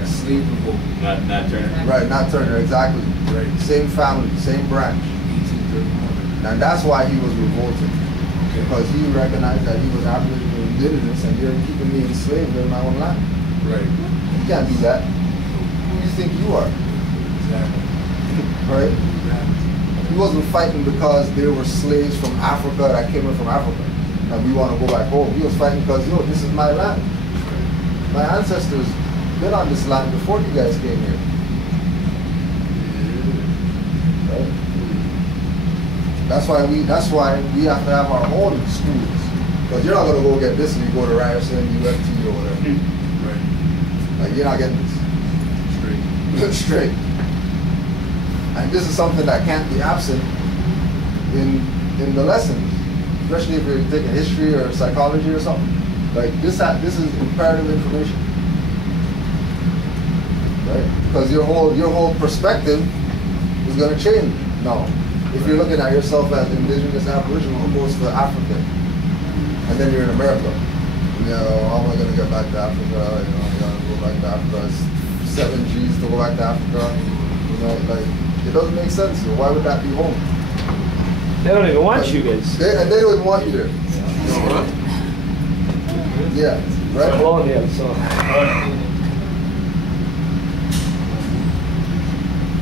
slave revolt. Not Turner. Right, not Turner, exactly. Right. Same family, same branch. 1831. And that's why he was revolted. Okay. Because he recognized that he was Aboriginal indigenous and you're keeping me enslaved in my own land. Right. You can't do that. Who do you think you are? Exactly. Right? Exactly. He wasn't fighting because there were slaves from Africa that came in from Africa and we want to go back home. He was fighting because, yo, this is my land. My ancestors been on this land before you guys came here. Right? That's why we have to have our own schools. Because you're not gonna go get this and you go to Ryerson, UFT or whatever. Right. Like you're not getting this. Straight. And this is something that can't be absent in the lessons. Especially if you're taking history or psychology or something. Like this is imperative information. Right? Because your whole perspective is gonna change now. If you're looking at yourself as indigenous Aboriginal opposed to African, and then you're in America, you know, how am I going to get back to Africa? You know, I got to go back to Africa. It's 7 G's to go back to Africa. You know, like, it doesn't make sense. So why would that be home? They don't even want you guys. And they don't even want you there. Yeah, right? Colonial, so.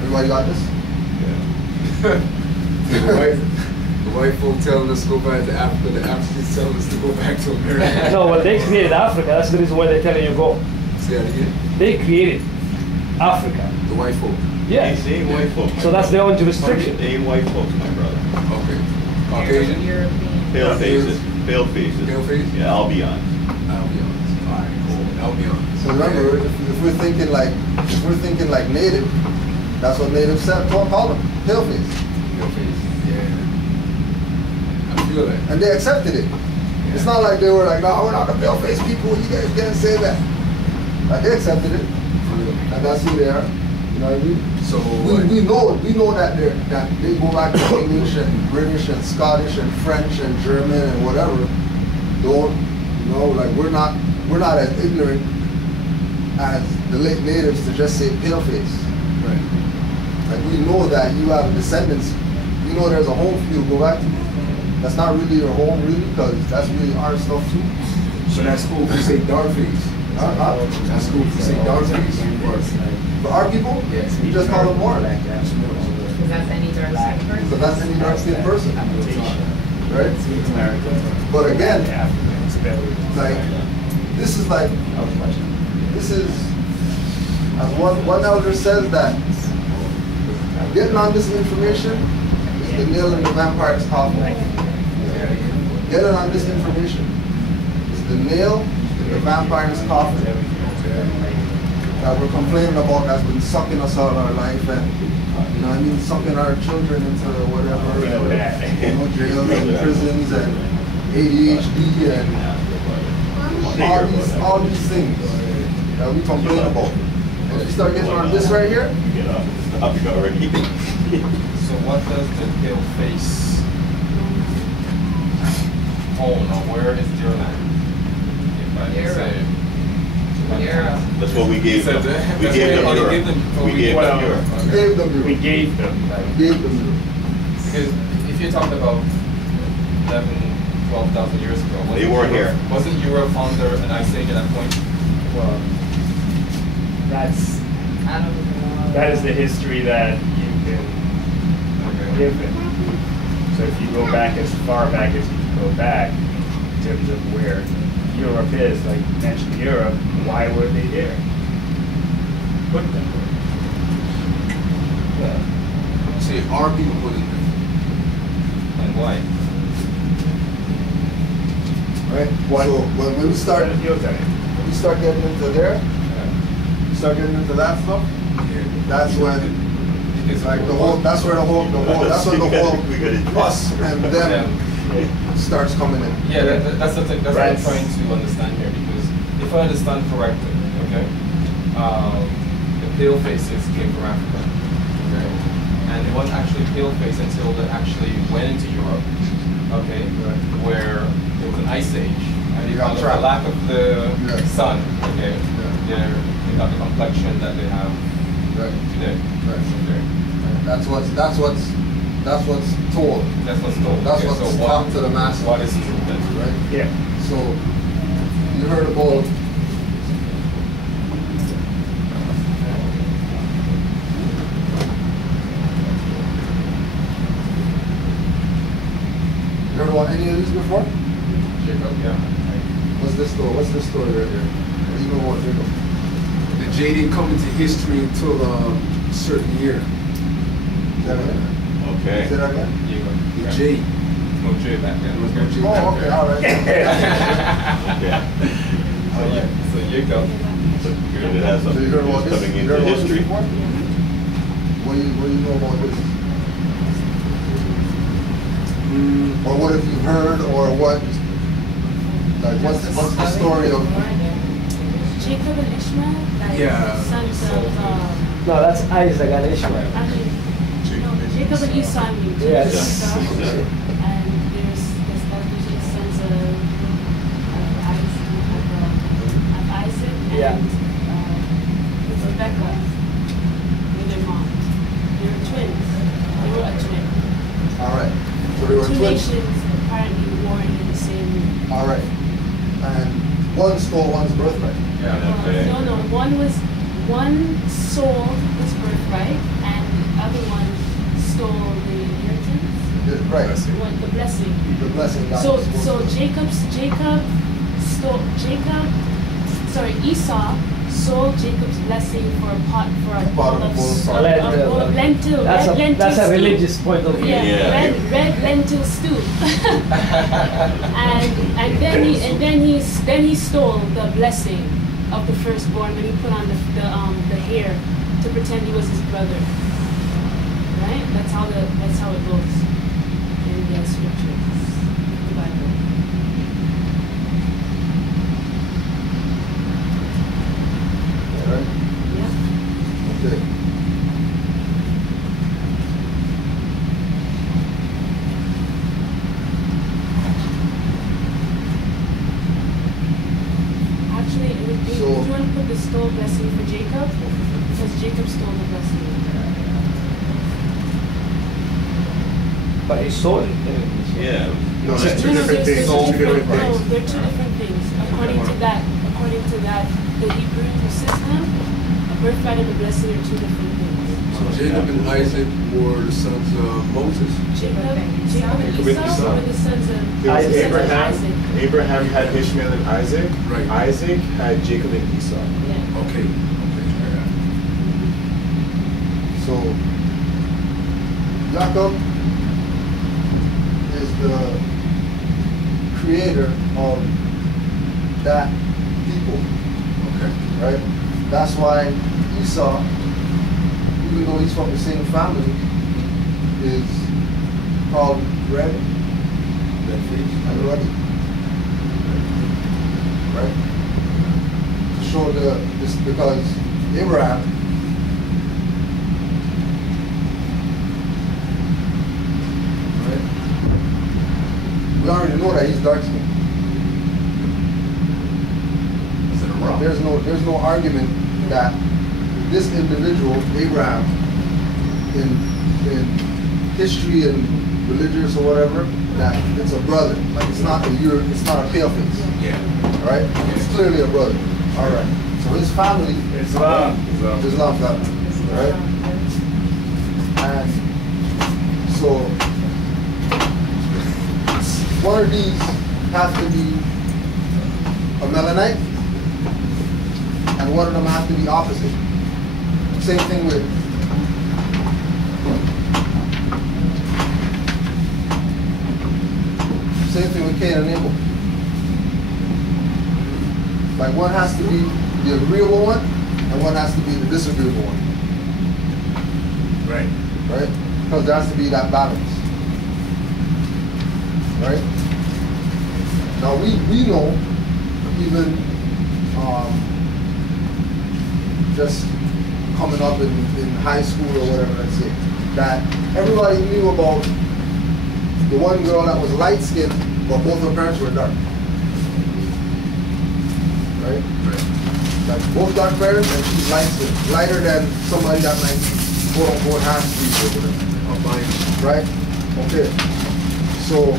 Everybody got this? Yeah. The white folk telling us to go back to Africa, the Africans telling us to go back to America. No, well, they created Africa. That's the reason why they're telling you go. Say that again. They created Africa. The white folk. Yeah. They ain't white folks. my So that's brother. their own jurisdiction. They ain't white folks, my brother. Okay. Caucasian. European. Pale faces. Pale faces. Pale faces? Yeah, I'll be honest. I'll be honest. All right, cool. I'll be honest. So remember, if we're thinking like native, that's what natives said. Call them pale face. Pale face. Yeah. I feel that. And they accepted it. Yeah. It's not like they were like, no, we're not the pale face people, you guys can't say that. Like they accepted it. And that's who they are. You know what I mean? So we know that they go back to English and British and Scottish and French and German and whatever. Don't, you know, like we're not as ignorant as the late natives to just say pale face. right. Like we know that you have descendants. You know there's a home for you to go back to. That's not really your home, really, because that's really our stuff too. So that's cool if you say dark face. That's cool if you say dark face. For our people, Yes. we just call them more. That's more. Because that's any dark skinned person. So that's any dark skinned person. Right? But again, like, this is as one elder says that getting on this information is the nail in the vampire's coffin. Getting on this information is the nail in the vampire's coffin that we're complaining about has been sucking us all our life, and you know what I mean, sucking our children into whatever, jails and prisons and ADHD and all these things that we complain about. If you start getting on this right here, Get off this topic already. So what does the pale face own, or where is their land? If I can say. That's what we gave them. We gave them Europe. We gave them Europe. we gave them Europe. Because if you're talking about 12,000 years ago, They weren't here. Wasn't Europe under an ice age at that point? Well, I don't know. that is the history that you can give it. So if you go back as far back as you can go back, in terms of where Europe is, like you mentioned Europe, why were they there? Put them there. Say our people put it there. And why? Right? So when we start getting into there, start getting into that stuff, that's when it's like that's when the whole us and them starts coming in. Yeah, that's the thing. That's what I'm trying to understand here, because if I understand correctly, okay, the pale faces came from Africa, okay, and it wasn't actually pale face until they actually went into Europe, okay, where there was an ice age, and because of the lack of the sun, okay, they got the complexion that they have today. Right. Okay. That's what's told. That's what's told. That's Okay, what's so taught to the masses. What is true then? Right? Yeah. So you heard about any of these before? Jacob, yeah. What's this story? What's this story right here? What do you know about Jacob? The J didn't come into history until a certain year. Is that right? Okay. Say that again? Jacob. The Yeah. J. No J back then. There was no J Oh, back okay, then. all right. Yeah. So Jacob. So it has So something you heard about this? coming You into heard about this history. before? What do you know about this? Or what have you heard, or what? Like, what's the story of? Jacob and Ishmael, like Yeah. sons of. No, that's Isaac and Ishmael. Actually, no, Jacob and Esau. I mean, Yes. Esau, and there's usually sons of Isaac and Rebecca with their mom. They were twins. They were a twin. All right. So they were Two twins. nations apparently warring in the same. All right. And one stole one's birthright. No. One sold his birthright, and the other one stole the inheritance. Right. The blessing. The blessing. God was supposed So to- Esau sold Jacob's blessing for a pot of lentil. That's a religious point of view. Yeah. Red lentil stew. and then he stole the blessing of the firstborn when he put on the hair to pretend he was his brother. Right? That's how it goes in the scriptures, the Bible. Right? Yeah. Okay. Actually, it would be, So- you want to put the stole blessing for Jacob? Because Jacob stole the blessing. But he sold it. Yeah. No, It's just No, two different they're things. two Two different different, no, things. they're two different things. According to that, the Hebrew system, a birthright and a blessing are two different things. Jacob and Isaac were the sons of Moses. Jacob and Esau were the sons of It was the sons of Abraham. Isaac. Abraham had Ishmael and Isaac. Right. Isaac had Jacob and Esau. Yeah. Okay. So, Jacob is the creator of that people, Okay. right? That's why Esau, even though he's from the same family, is called red and ruddy, right? To show this, because Abraham, right? We already know that he's dark skinned. There's no argument that this individual, Abraham, in history and religious or whatever, that it's a brother. Like it's not a pale face. Yeah. Right? It's clearly a brother. Alright. So his family Islam. family. Right? And so one of these has to be a Melanite, and one of them has to be opposite. Same thing with Cain and Abel. Like one has to be the agreeable one, and one has to be the disagreeable one. Right. Right? Because there has to be that balance. Right? Now we know, even just coming up in high school or whatever, let's say, that everybody knew about the one girl that was light skinned, but both her parents were dark. Right? Like both dark parents and she's light skinned. Lighter than somebody that might be quote unquote half breed or whatever. Right? Okay. So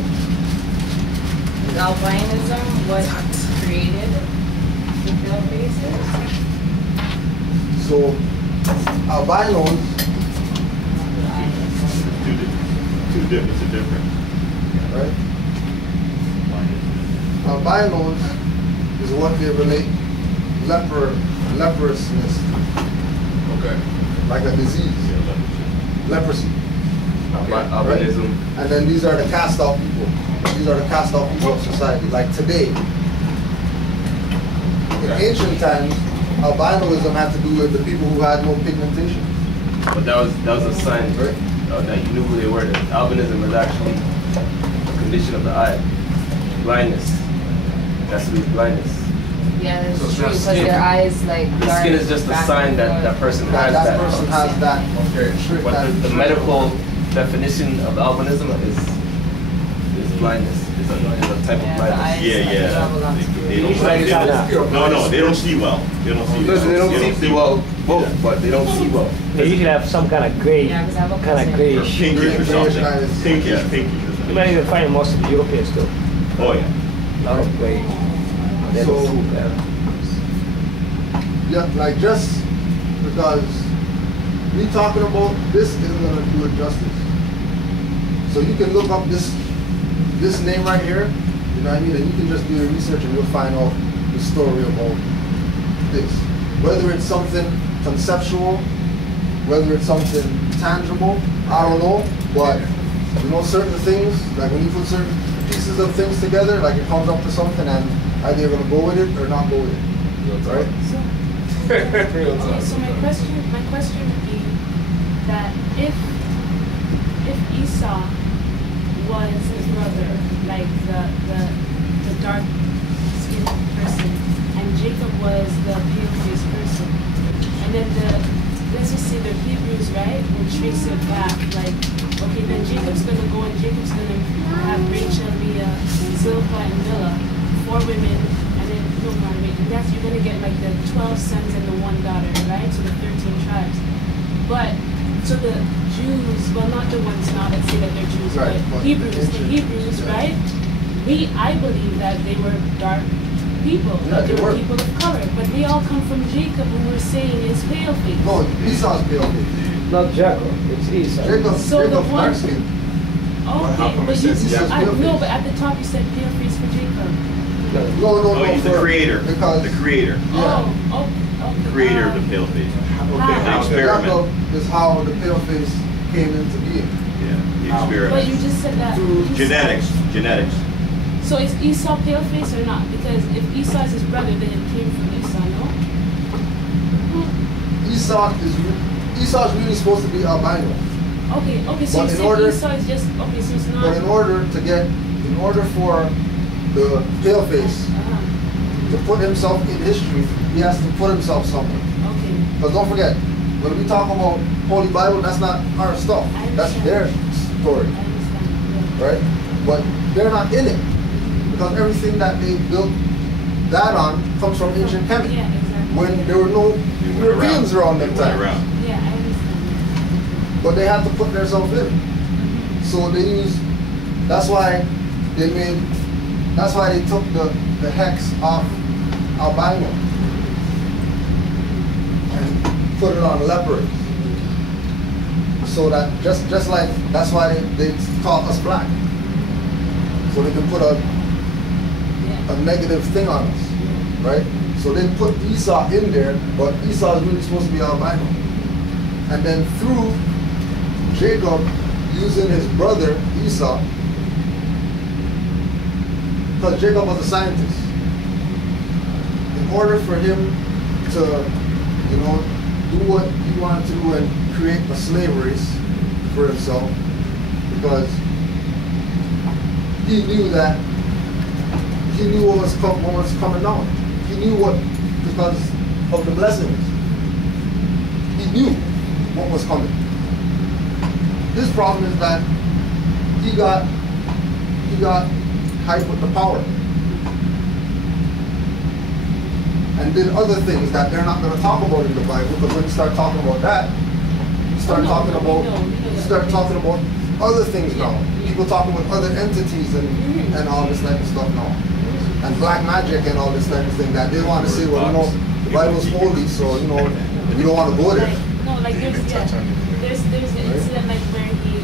Albinism was created to fill faces. So albinos, Two different. right? Albinos is what they relate leprousness, Okay. like a disease, leprosy. Albinism. And then these are the cast-off people. These are the cast-off people of society. Like today, in ancient times, albinism had to do with the people who had no pigmentation. But that was a sign, Right. that you knew who they were. That albinism is actually a condition of the eye, blindness. That's to be blindness. Yeah, that's So it's true, not because skin. their eyes like The dark skin is just a back sign and that forth. that person That has that. person has that. Okay. But the medical definition of albinism is blindness. Is a type Yeah, of the blindness. eyes Yeah, like, yeah. travel up. They don't no, they don't see well. They don't see Listen, they well. don't see well, both, but they don't see well. They usually have some kind of gray, Yeah, 'cause I have a kind of cousin. grayish. Pinkish or something. Pinkish. Pinkish. You might even find most of the Europeans too. Oh yeah. A lot of gray. They don't So- see well. Yeah, like just because me talking about this isn't gonna do it justice. So you can look up this name right here, you know what I mean, and you can just do your research and you'll find out the story about this. Whether it's something conceptual, whether it's something tangible, I don't know, but you know certain things, like when you put certain pieces of things together, like it comes up to something and either you're gonna go with it or not go with it. Right? So my question would be that if Esau was his brother, like the dark skinned person, and Jacob was the pale faced person, and then let's just say the Hebrews, right, will trace it back, like, okay, then Jacob's gonna go and Jacob's gonna have Rachel, Leah, Zilpah, and Bilhah, 4 women, and then no, not wait, and that's you're gonna get like the 12 sons and the 1 daughter, right? So the 13 tribes. But so the Jews, well, not the ones now that say that they're Jews, Right, but but Hebrews, the ancient Hebrews, Jews, yeah. right? I believe that they were dark people, Yeah, that they they were were. people of color, but they all come from Jacob, who we're saying is pale face. No, Esau's pale face. Not Jacob, it's Esau. So the Jacob's one- dark skin. Okay, but you Esau's pale no, face. but at the top you said pale face for Jacob. No, Oh, he's the creator. Because The creator. Yeah. Oh, okay. Creator of the pale face. How? The experiment. Jacob is how the pale face came into being. Yeah, the But you experiment. just said that. Through Esau- Genetics. Genetics. So is Esau pale face or not? Because if Esau is his brother, then it came from Esau, no? Esau's really supposed to be albino. Okay, so But you in said order- Esau is just, okay, so it's not. But in order for the pale face Uh-huh. to put himself in history, he has to put himself somewhere. Okay. Because don't forget, when we talk about Holy Bible, that's not our stuff. I That's understand. their story, I understand. right? But they're not in it. Because everything that they built that on comes from ancient Yeah, Kemet. exactly. When there were no They went Europeans around that They went time. around. Yeah, I understand. But they had to put themselves in. So they used, that's why they took the hex off albino and put it on leopard. So that, just like, that's why they call us black. So they can put a negative thing on us, right? So they put Esau in there, but Esau is really supposed to be albino. And then through Jacob using his brother Esau, because Jacob was a scientist, in order for him to, do what he wanted to do and create a slave race for himself, because he knew what was coming down. He knew because of the blessings. He knew what was coming. His problem is that he got hype with the power and did other things that they're not going to talk about in the Bible, because when you start talking about that, you start talking about other things now. People talking with other entities and all this type of stuff now. And black magic and all this type of thing that they want to say, well, the Bible's holy, so we don't want to go there. No, like there's an incident like where he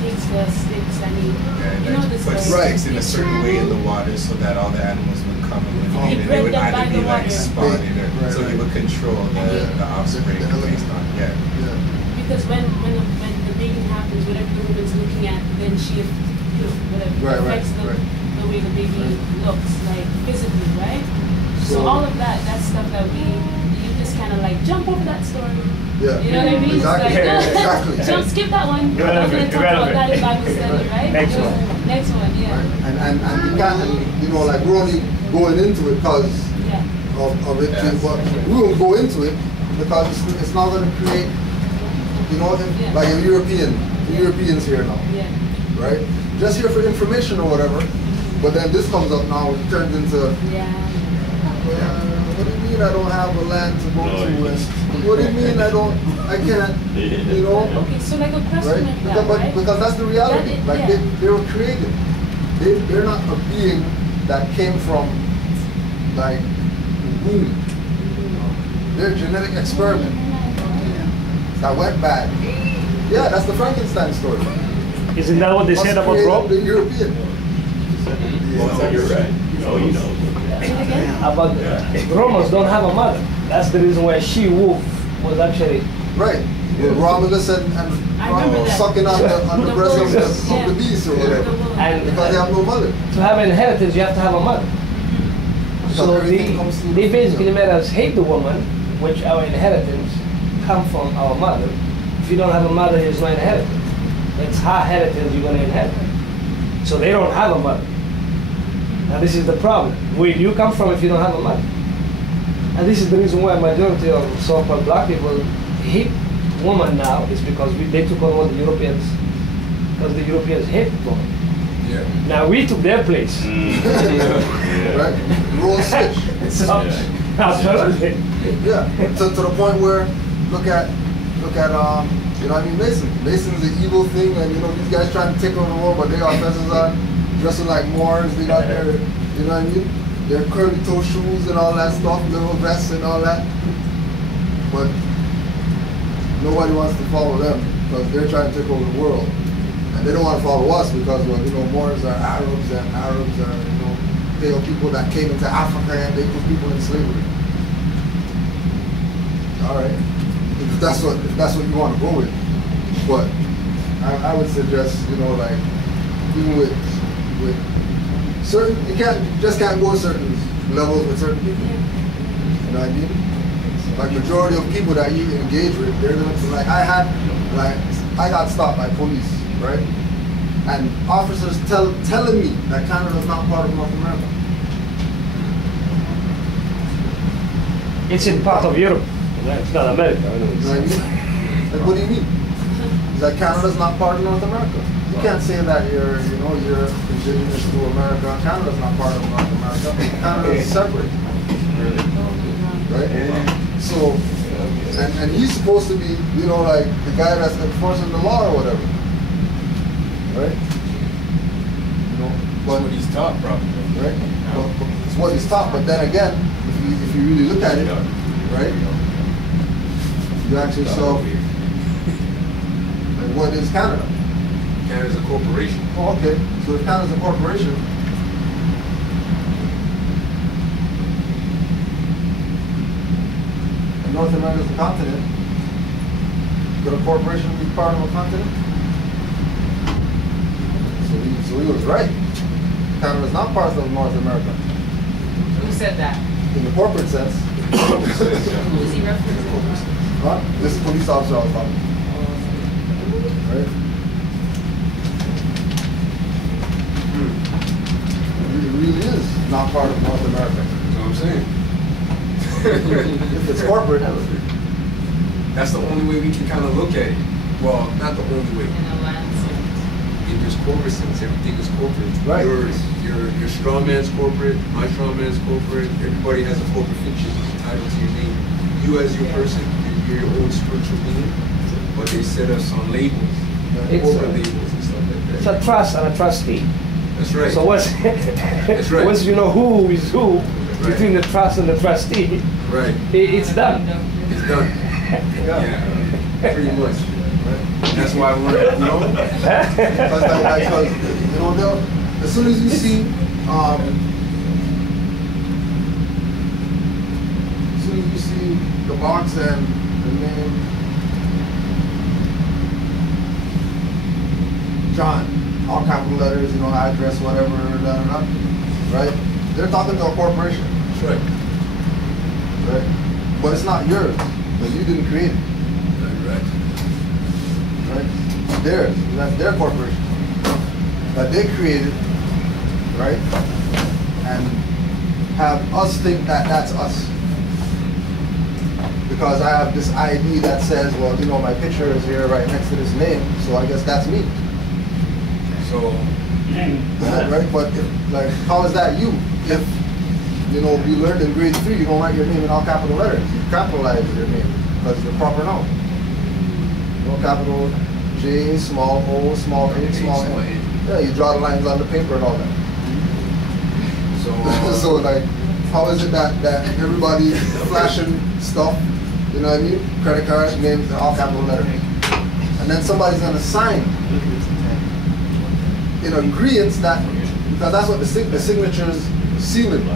takes the sticks and he Put sticks in a certain way in the water so that all the animals would come and He they bred would them by either be the like water. spawning or so he would control the offspring based on because when the baby happens, whatever the woman's looking at, then she affects the way the baby looks, like physically, right? So all of that's stuff that you just kind of like jump over that story. Yeah. You know what I mean? Exactly. It's like, Exactly. jump, skip that one. I'm going to talk about that in Bible study, right? Next one. Next one, yeah. And we can't, like we're only going into it because Yeah. of it, but we won't go into it because it's not going to create, like a Europeans here now, Yeah. right? Just here for information or whatever, but then this comes up now, it turns into, Yeah. what do you mean I don't have a land to go to? And what do you mean I can't, Okay, so like a question right? like that, right? Because that's the reality. That- Like yeah. they were created. They're not a being that came from like womb. They're a genetic experiment that went bad. Yeah, that's the Frankenstein story. Isn't that what they said about Rome? The European. Oh, you're right. Oh, you know. About Romans don't have a mother. That's the reason why she-wolf was actually Right. Romulus and I remember that. sucking on the breast of the beast or whatever. and Because they have no mother. to have an inheritance, you have to have a mother. So everything comes through they the basically female. made us hate the woman, which our inheritance come from our mother. If you don't have a mother, there's no inheritance. It's her inheritance you're going to inherit. So they don't have a mother. Now this is the problem. Where do you come from if you don't have a mother? And this is the reason why majority of so-called black people hate women now, is because they took over the Europeans, because the Europeans hate women. Yeah. Now we took their place. Right? Role switch. So, absolutely. Yeah. To the point where look at Mason. Mason's the evil thing, and these guys trying to take over the world, but they got fences on, dressing like Moors, they got their their curly toe shoes and all that stuff, little vests and all that. But nobody wants to follow them because they're trying to take over the world. And they don't want to follow us because, well, you know, Moors are Arabs and Arabs are, you know, pale people that came into Africa and they put people in slavery. All right, if that's what you want to go with. But I would suggest, you know, like, even with certain, you just can't go certain levels with certain people. You know what I mean? Like majority of people that you engage with, they're going to, like, I got stopped by police, right? And officers telling me that Canada is not part of North America. It's in part of Europe. It's not America. You know what I mean? Like, what do you mean? It's like Canada's not part of North America. You can't say that you're indigenous to America. Canada's not part of North America. Canada is separate. Right? So, and he's supposed to be, you know, like the guy that's enforcing the law or whatever. Right? You know, That's what he's taught, probably. right? But it's what he's taught. But then again, if you really look at it, right? You ask yourself, like, what is Canada? Canada's a corporation. Oh, okay. So if Canada's a corporation, and North America's a continent, could a corporation be part of a continent? So he was right. Canada's not part of North America. Who said that? In the corporate sense. Who's he referencing? Huh? This is police officer I was talking to. Right? It really is not part of North America. That's what I'm saying. If it's corporate, That's the only way we can kind of look at it. Well, not the only way. In a land sense. In this corporate sense, everything is corporate. Right. Your straw man's corporate, my straw man's corporate. Everybody has a corporate fiction title to your name. You as your person, you're your own spiritual being. But they set us on labels, corporate labels and stuff like that. It's a trust and a trustee. That's right. So once, That's right. once you know who is who between the trust and the trustee, Right. it's done. It's done. Yeah. Pretty much. Right. That's why I wanted to know. because you know, as soon as you see, the box and the name John, all capital letters, you know, address, whatever, right? They're talking to a corporation. That's right. Right? But it's not yours, because you didn't create it. Right. Right? It's theirs. That's their corporation that they created, right? And have us think that that's us. Because I have this ID that says, well, you know, my picture is here right next to this name, so I guess that's me. So, Right? But if, like, how is that you? If, you know, you learned in grade 3, you don't write your name in all capital letters. You capitalize your name because it's the proper noun. No capital J, small O, small A, small N. Yeah, you draw the lines on the paper and all that. so, So like, how is it that everybody flashing stuff, you know what I mean? Credit cards, names, all capital letters. And then somebody's gonna sign in agreement that, because that's what the signatures sealing the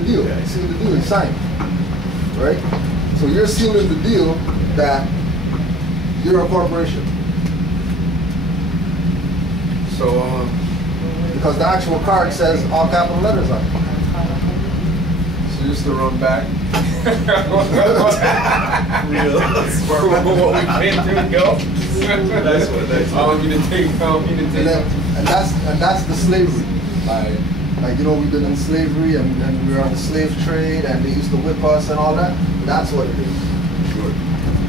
deal. Sealing the deal, you sign. Right? So you're sealing the deal that you're a corporation. so, Because the actual card says all capital letters on it. so just to run back. What we came through, go. I want you to take. And that's the slavery. Like, you know, we've been in slavery and we were on the slave trade and they used to whip us and all that. That's what it is. Sure.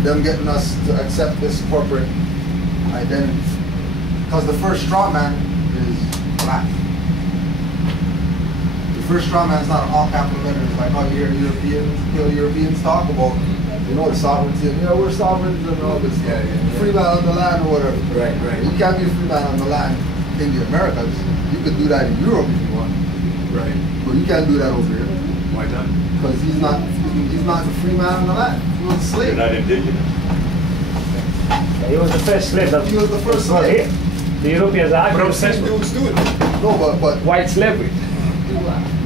Them getting us to accept this corporate identity. Because the first straw man is black. The first straw man is not all capital letters. Like how you hear Europeans talk about, you know, the sovereignty and, yeah, we're sovereigns and all this. Yeah. Free man on the land or whatever. Right. You can't be a free man on the land in the Americas. You could do that in Europe if you want. Right. But you can't do that over here. Why not? Because he's not the free man on the land. He was a slave. You're not indigenous. He was the first slave. He was the first slave. The Europeans are But I'm actually seeing dudes do it. No, but white slavery.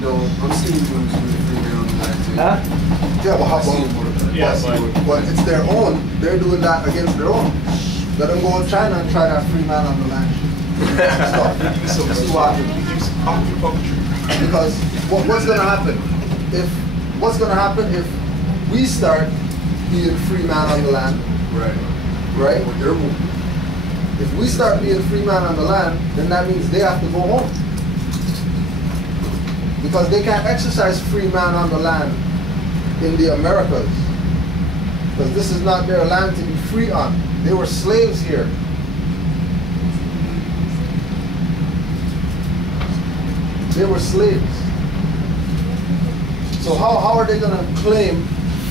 No, I'm seeing dudes do the free man on the land too. Huh? yeah, but how I see about? more of that. Yeah, But it's their own. They're doing that against their own. Let them go to China and try that free man on the land. Stop. See what happens. Because what's going to happen? What's going to happen if we start being free man on the land? Right? With their movement. If we start being free man on the land, then that means they have to go home. Because they can't exercise free man on the land in the Americas. Because this is not their land to be free on. They were slaves here. They were slaves. So how are they going to claim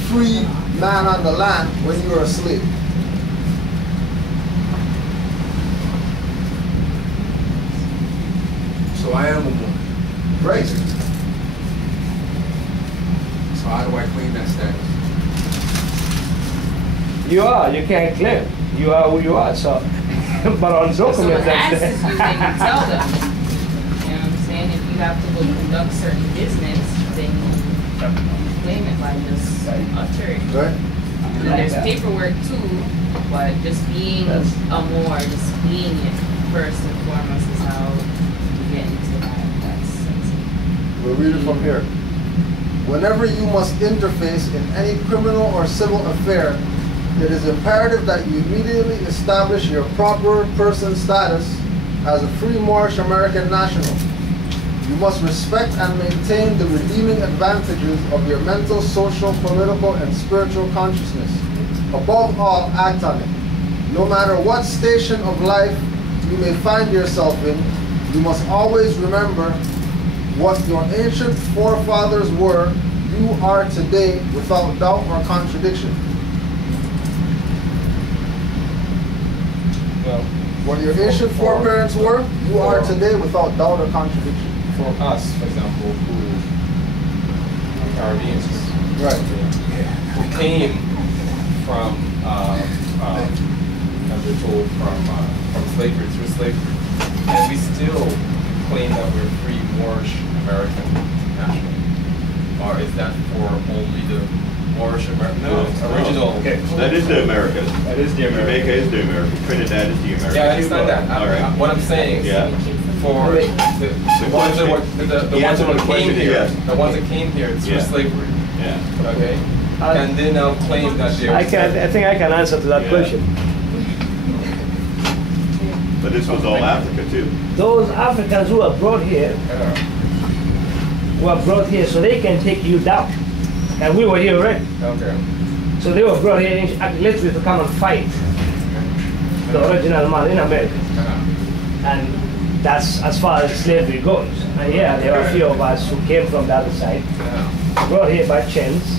free man on the land when you're a slave? So I am a woman. Right. So how do I claim that status? You are. You can't claim. You are who you are. So, but on So documents, the answers that's you can tell them. You know what I'm saying? If you have to go conduct certain business, then you claim it by just uttering. Right. And there's paperwork too, but just being just being it first and foremost is how you get into that. We'll read it from here. Whenever you must interface in any criminal or civil affair, it is imperative that you immediately establish your proper person status as a free Moorish American national. You must respect and maintain the redeeming advantages of your mental, social, political, and spiritual consciousness. Above all, act on it. No matter what station of life you may find yourself in, you must always remember what your ancient forefathers were, you are today without doubt or contradiction. Well, What your ancient foreparents were, you are today without doubt or contradiction. for us, for example, who are Caribbeans, Right. we came from, as we're told, from slavery, through slavery, and we still claim that we're free Moorish American national. Or is that for only the Moorish American? No, original. Okay. That is the Americas. That is the American. Jamaica is the American. Trinidad is the American. Yeah, I understand that. All right. What I'm saying, Yeah. for the ones that were the ones answer that to the came question is here, yes. the ones that came here through Yeah. slavery, Yeah. okay, and they now claim that they're. I think I can answer to that Yeah. question. But this was all Africa too. Those Africans who are brought here so they can take you down. And we were here already. Okay. So they were brought here literally to come and fight the original man in America. And that's as far as slavery goes. And yeah, there are a few of us who came from the other side, brought here by chance.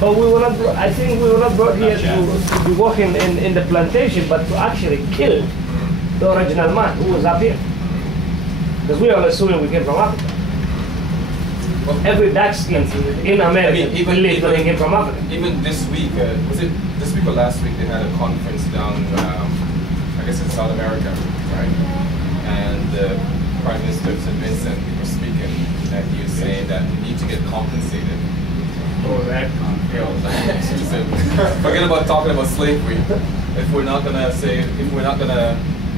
But we were not, I think we were not brought here to be working in the plantation, but to actually kill the original man who was up here. Because we are assuming we came from Africa. Well, Every dark skin in America believed that they came from Africa. Even this week, was it this week or last week? They had a conference down, I guess in South America, right? And the Prime Minister of St. Vincent was speaking, and he was saying that we need to get compensated. Oh, that Forget about talking about slavery. If we're not gonna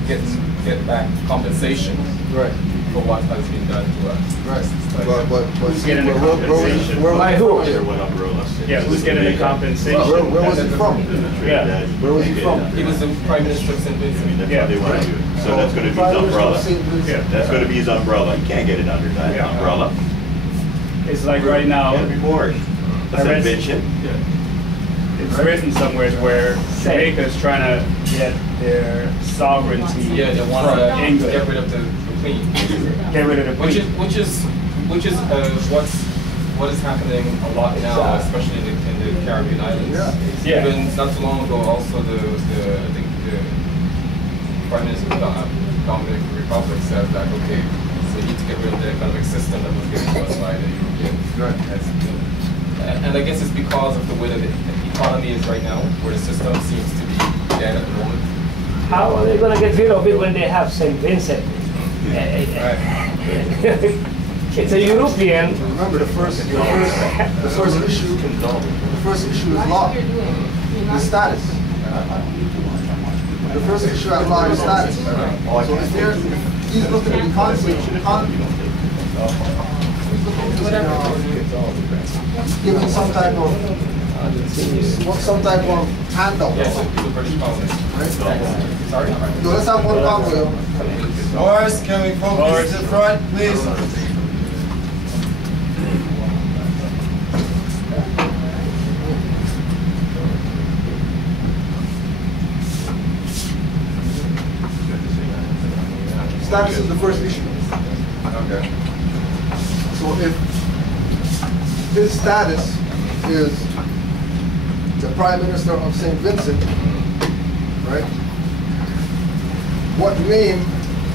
get back compensation Right. for what has been done to us. Right. Like, But Who's getting the compensation? By who? Yeah, who's getting the compensation? Where was he from? Yeah. Where was he from? He was the Prime Minister of St. Vincent. That's Yeah. what they want to do. So that's going to be his umbrella. Yeah. That's going to be his umbrella. You can't get it under that Yeah. umbrella. It's like right now, It'll be Moorish. That's I read- invention. it's written somewhere where Jamaica's trying to get their sovereignty Yeah, they want from to England. get rid of the Queen, Get rid of the which Queen. is what is happening a lot now, especially in the Caribbean islands. Yeah. Even not too long ago, also I think the Prime Minister of the Dominican Republic said that okay, so we need to get rid of the economic system that was given to us by the Europeans. Right. And I guess it's because of the way that the economy is right now, where the system seems to be dead at the moment. How are they going to get rid of it when they have St. Vincent? It's a European. Remember the first issue is law, the status. The first issue at law is status. So if he's looking to be giving some type of handout. Yes, the British colonies. Right? So let's have one convo. Morris, can we focus to the front, please? Status is the first issue. Okay. So if his status is the Prime Minister of St. Vincent, right? What name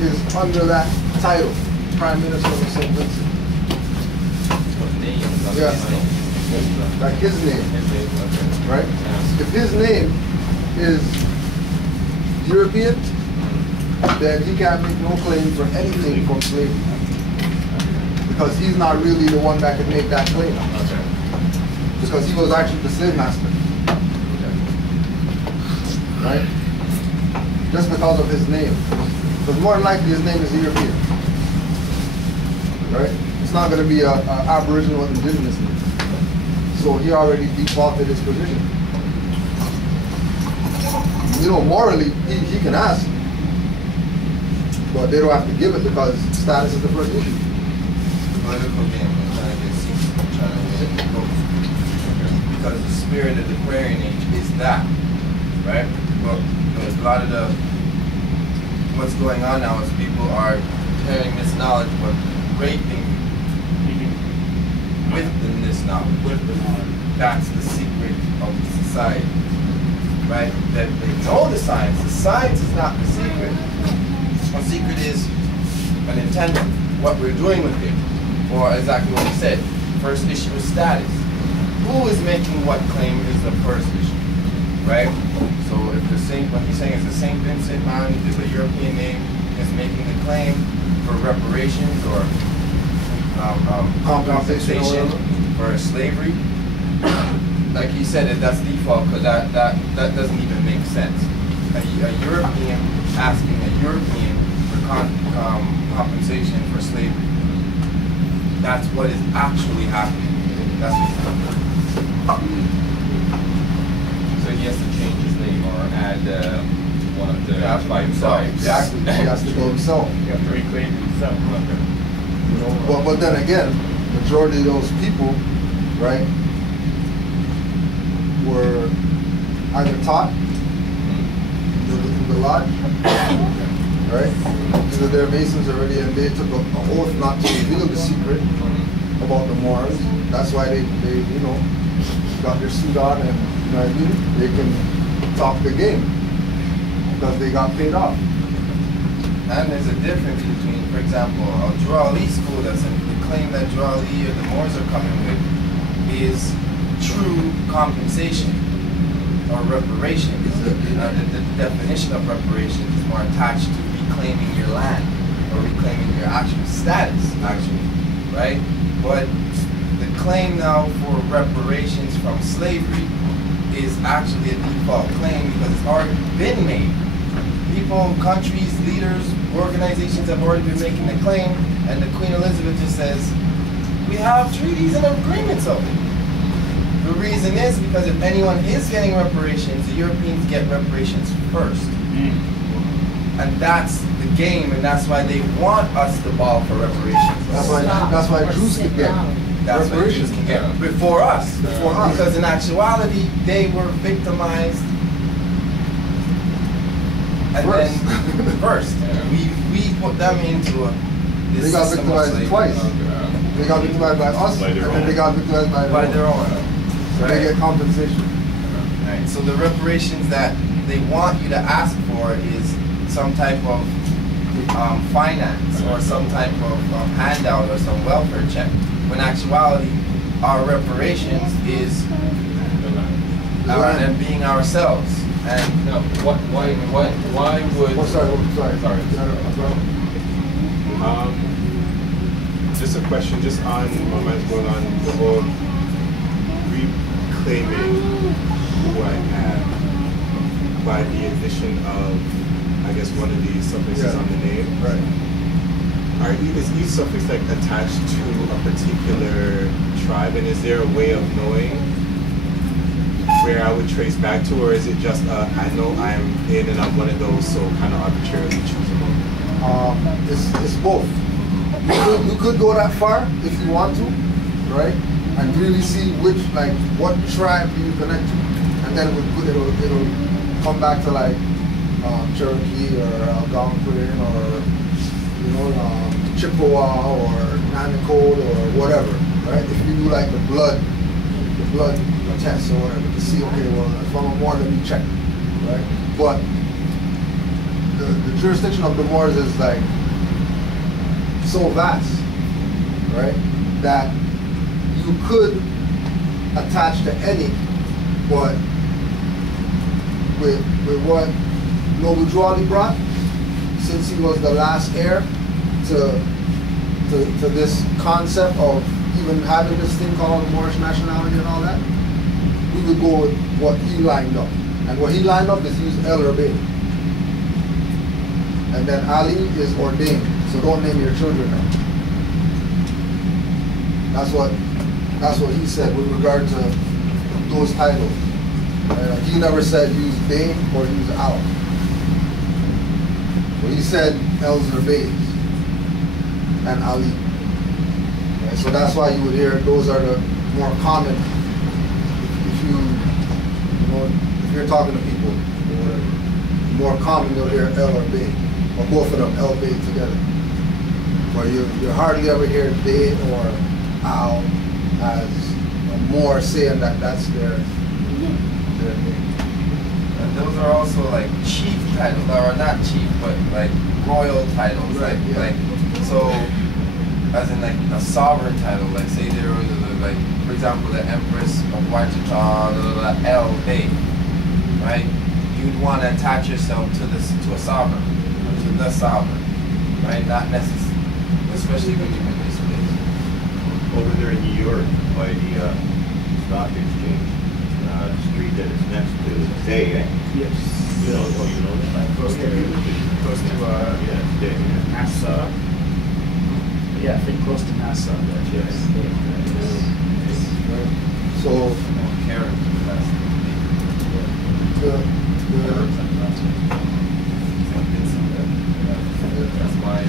is under that title? Prime Minister of St. Vincent. What name? Yeah. Like his name, right? If his name is European, then he can't make no claim for anything from slavery. Because he's not really the one that can make that claim. Because he was actually the slave master. Right? Just because of his name. Because more than likely his name is European. Right? It's not going to be an Aboriginal or indigenous name. So he already defaulted his position. You know, morally, he can ask. But they don't have to give it because status is the first issue. Political game, trying to get seats, trying to win votes. Because the spirit of the Aquarian age is that, right? But a lot of what's going on now is people are carrying this knowledge but raping with this knowledge. That's the secret of the society, right? That they know the science. The science is not the secret. The secret is an intention, what we're doing with it. Or exactly what he said, first issue is status. Who is making what claim is the first issue, right? So if what he's saying is the St. Vincent man is a European name, is making the claim for reparations or compensation for slavery, like he said, that's default because that doesn't even make sense. A European asking a European for compensation for slavery. That's what is actually happening. That's what's happening. So he has to change his name or add one of the by himself. Exactly. He has to go himself. You have to reclaim himself. You know, but then again, majority of those people, right, were either taught in the lodge, right? Either their Masons already, and they took an oath not to reveal the secret about the Moors. That's why they you know, got their suit on, and you know what I mean? They can talk the game because they got paid off. And there's a difference between, for example, a Jurali school the claim that Jurali or the Moors are coming with is true compensation or reparations. The definition of reparations is more attached to reclaiming your land or reclaiming your actual status, actually, right? But the claim now for reparations from slavery is actually a default claim because it's already been made. People, countries, leaders, organizations have already been making the claim, and the Queen Elizabeth just says, we have treaties and agreements of it. The reason is because if anyone is getting reparations, the Europeans get reparations first. And that's the game, and that's why they want us to ball for reparations. That's why Jews can get That's why Jews can get before us. Before us. Because in actuality, they were victimized. And then first, we put them into this they got system victimized of slavery. twice. They got victimized by us, and then they got victimized by their own. So they get compensation. Right. So the reparations that they want you to ask for is some type of finance or some type of handout or some welfare check. When actuality, our reparations is them being ourselves. And No, why would? Oh, sorry. Sorry. Sorry. Just a question, just on my mind's going on the whole reclaiming who I am by the addition of, I guess, one of these suffixes on the name. Right. Is each suffix like attached to a particular tribe, and is there a way of knowing where I would trace back to, or is it just I know I'm in and I'm one of those, so kind of arbitrarily choose them? It's both. You could go that far if you want to, right? And really see what tribe do you connect to, and then it'll come back to like Cherokee or Algonquin or Chippewa or Nanticoke or whatever, right? If you do like the blood test or whatever to see, okay, well, if I'm a Moor, let me check, right? But the jurisdiction of the Moors is like so vast, right, that you could attach to any, but with what Noble Juali brought, since he was the last heir to this concept of even having this thing called Moorish nationality and all that, we would go with what he lined up. And what he lined up is use El Rabbi. And then Ali is ordained, so don't name your children now. That's what he said with regard to those titles. Like he never said use Bey or use Al. Well, he said El Rabbi and Ali. Right? So that's why you would hear those are the more common. If you're talking to people, more common you'll hear El or Bey, or both of them El Bey together. But you hardly ever hear Bey or Al as more saying that that's their name. And those are also like chief titles, or not chief, but like royal titles, Right, like so, as in like a sovereign title. Like say there was like, for example, the Empress of Waitata, El Bey, right? You'd want to attach yourself to a sovereign, or to the sovereign, right? Not necessarily, especially when you're in this place. Over there in New York, by the stock exchange, street that is next to Day, eh? Yes. You know that? Close to Day. Nassau. Yeah, I think close to Nassau. Yes. So Karen, the that's my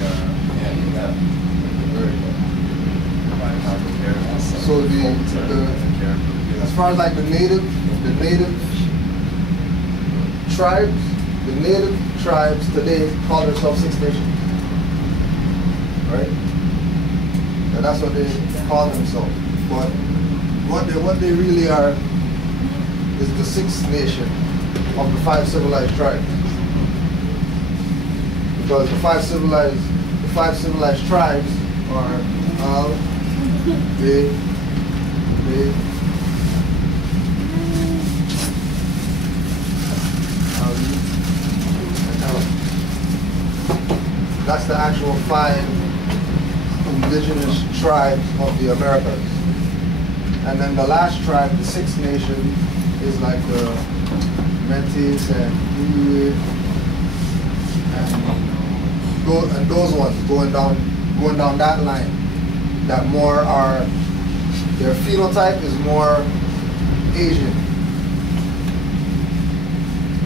so the as far as like the native tribes today call themselves Six Nations, right? And that's what they call themselves. But what they really are is the sixth nation of the five civilized tribes. Because the five civilized tribes are Al, Bey, Ali, and Elam. That's the actual five indigenous tribes of the Americas. And then the last tribe, the sixth nation, is like the Metis and Inuit and those ones going down that line. That more are, their phenotype is more Asian,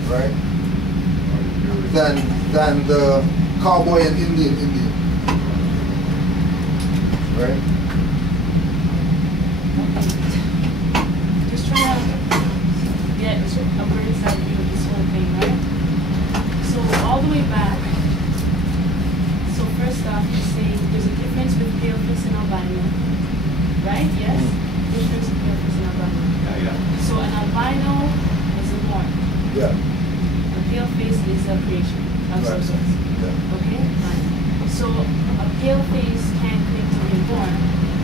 right? Than the cowboy and Indian, right? Just trying to get a bird's eye view of this whole thing, right? So all the way back, so first off, you're saying there's a difference with paleface and albino, right? Yes? Difference with paleface and albino. Yeah. So an albino is a Moor. Yeah. A paleface is a creation of some sort. Yeah. Okay? Fine. So a paleface can't claim to be born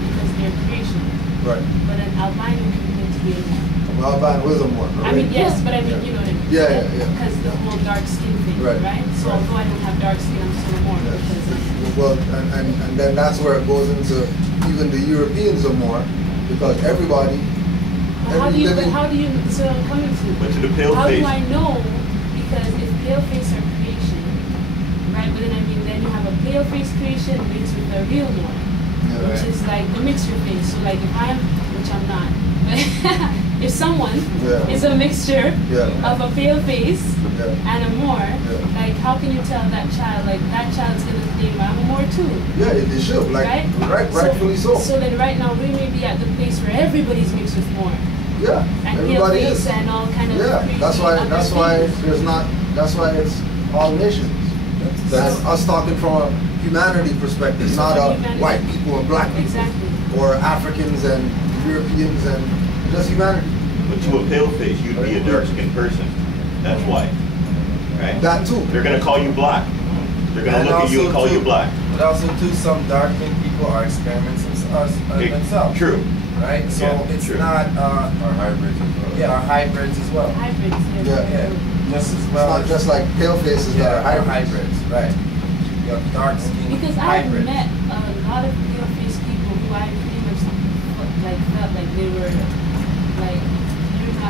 because they're creation. Right. But an albino can claim to be a Moor. Well, albino is a Moor, right? I mean, yes, but I mean, you know what I mean. Yeah, yeah. Because the whole dark skin thing, right? So Right. although I don't have dark skin, I'm still a Moor because of Well, and then that's where it goes into even the Europeans are more, because everybody. But how do you? But how do you? So I'm coming to. But to the pale How face. do I know? Because if pale face are creation, right? But then I mean, then you have a pale face creation mixed with a real one, which is like the mixture face. So like if I'm, which I'm not, but if someone is a mixture of a pale face and a Moor, like how can you tell that child like that child's gonna think I'm a Moor too? Yeah, they should. Like rightfully so. So then right now we may be at the place where everybody's mixed with Moor. Yeah, And everybody pale is. face and all kind of crazy That's why other things. there's not. That's why it's all nations. That's us talking from a humanity perspective, not a white people and black people, or Africans and Europeans and just humanity. But to a pale face, you'd be a dark-skinned person. That's why. Right? That too. They're gonna call you black. They're gonna look at you and call you black. But also too, some dark-skinned people are experiments themselves. True. Right? So it's not Our hybrids as well. Yeah, our hybrids as well. Hybrids, Yeah. Just as well. It's not just like pale faces that are hybrids. Right. You have dark skin Because I've hybrids. met a lot of pale face people who I pretty much like felt like they were like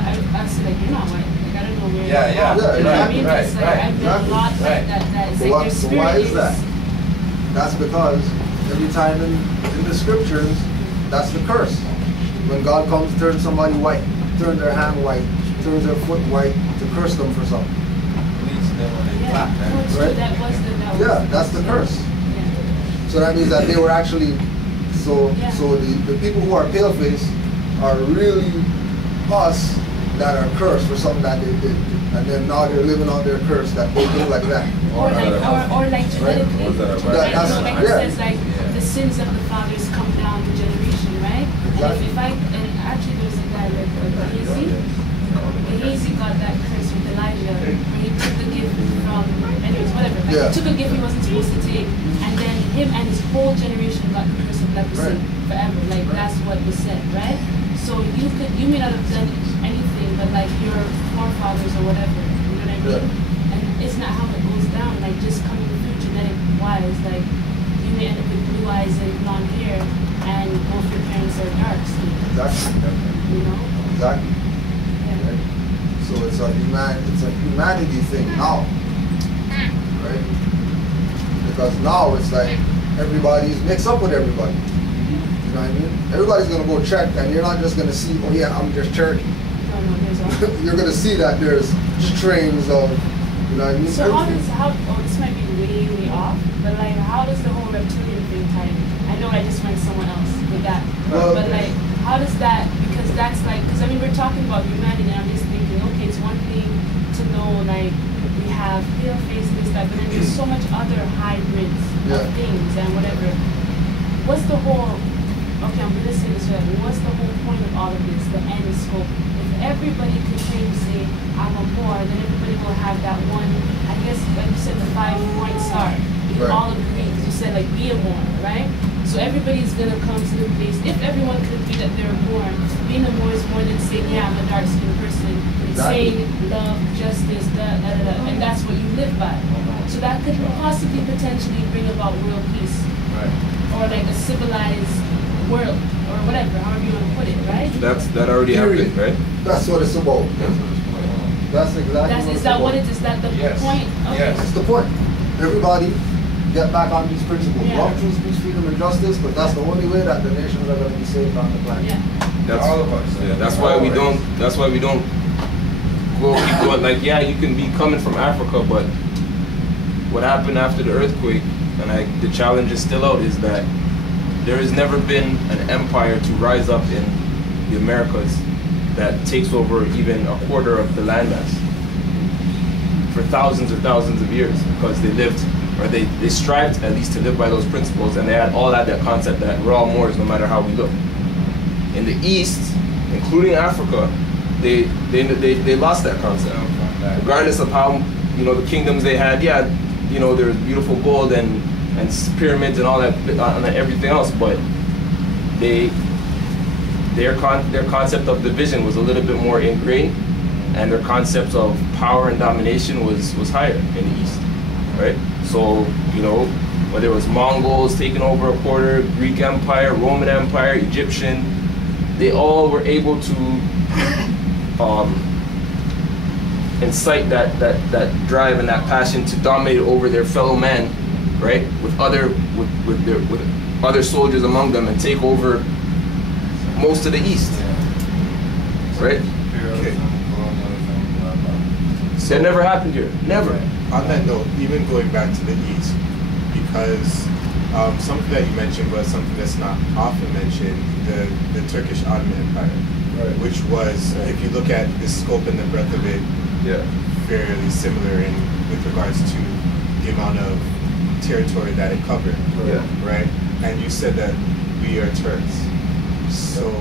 I said like you're not white. Like I don't know where Yeah, you're from. You know what I mean? right, It's like I've met a lot like that it's like their So spirit why is that? That's because every time in the scriptures, that's the curse. When God comes to turn somebody white, turn their hand white, turns their foot white to curse them for something. Right? Yeah, that's the curse. So that means that they were actually so the people who are pale face are really us that are cursed for something that they did. And then now they're living on their curse that they do like that. Or like genetically. Like it says like the sins of the fathers come down to generation, right? Exactly. And actually there's a guy like Gehazi got that curse with Elijah when he took the gift from anyways, whatever. Like he took a gift he wasn't supposed to take, and then him and his whole generation got the curse of leprosy forever. Like that's what was said, right? So you may not have done anything, but like your forefathers or whatever, you know what I mean? And it's not how it goes down. Like just coming through genetic wise, like you may end up with blue eyes and blonde hair, and both your parents are dark skin. Exactly. You know? Exactly. Yeah. Right? So it's a humanity thing now. Right? Because now it's like everybody's mixed up with everybody. You know what I mean? Everybody's gonna go check, and you're not just gonna see, oh yeah, I'm just Cherokee. You're gonna see that there's strains of, you know what I mean? So this might be way off, but like how does the whole reptilian thing tie in? I know I just went somewhere else with that, but like how does that? Because that's like, because I mean we're talking about humanity, and I'm just thinking, okay, it's one thing to know like we have pale face this that, but then there's so much other hybrids of things and whatever. What's the whole? Okay, I'm gonna say this way. What's the whole point of all of this? The end scope. If everybody could claim to say I'm a Moor, then everybody will have that one. I guess like you said, the 5-point star. We all agree because you said like be a Moor, right? So everybody's gonna come to the place. If everyone could agree that they're a Moor, being a Moor is more than saying yeah I'm a dark-skinned person. It's saying love, justice, and that's what you live by. So that could possibly potentially bring about world peace, or like a civilized world, or whatever, however you want to put it, right? That already happened, right? That's what it's about. That's exactly Is that what it is? That the point? Okay. That's the point. Everybody get back on these principles. Love, truth, peace, freedom, and justice, but that's the only way that the nations are going to be saved on the planet. That's all of us. Yeah, that's why we don't go keep going like you can be coming from Africa, but what happened after the earthquake, and the challenge is still out, is that there has never been an empire to rise up in the Americas that takes over even a quarter of the landmass for thousands of years, because they lived, or they strived at least to live by those principles, and they had all that concept that we're all Moors no matter how we look. In the East, including Africa, they lost that concept. Regardless of how, the kingdoms they had, there's beautiful gold and pyramids and all that, and everything else, but their concept of division was a little bit more ingrained, and their concepts of power and domination was higher in the East, right? So, you know, whether it was Mongols taking over a quarter, Greek Empire, Roman Empire, Egyptian, they all were able to incite that drive and that passion to dominate over their fellow men, right? With other soldiers among them and take over most of the East, right? Okay. That never happened here, never. On that note, even going back to the East, because something that you mentioned was something that's not often mentioned, the Turkish Ottoman Empire, Right. which was, if you look at the scope and the breadth of it, Yeah. fairly similar in with regards to the amount of territory that it covered, Yeah. right? And you said that we are Turks. So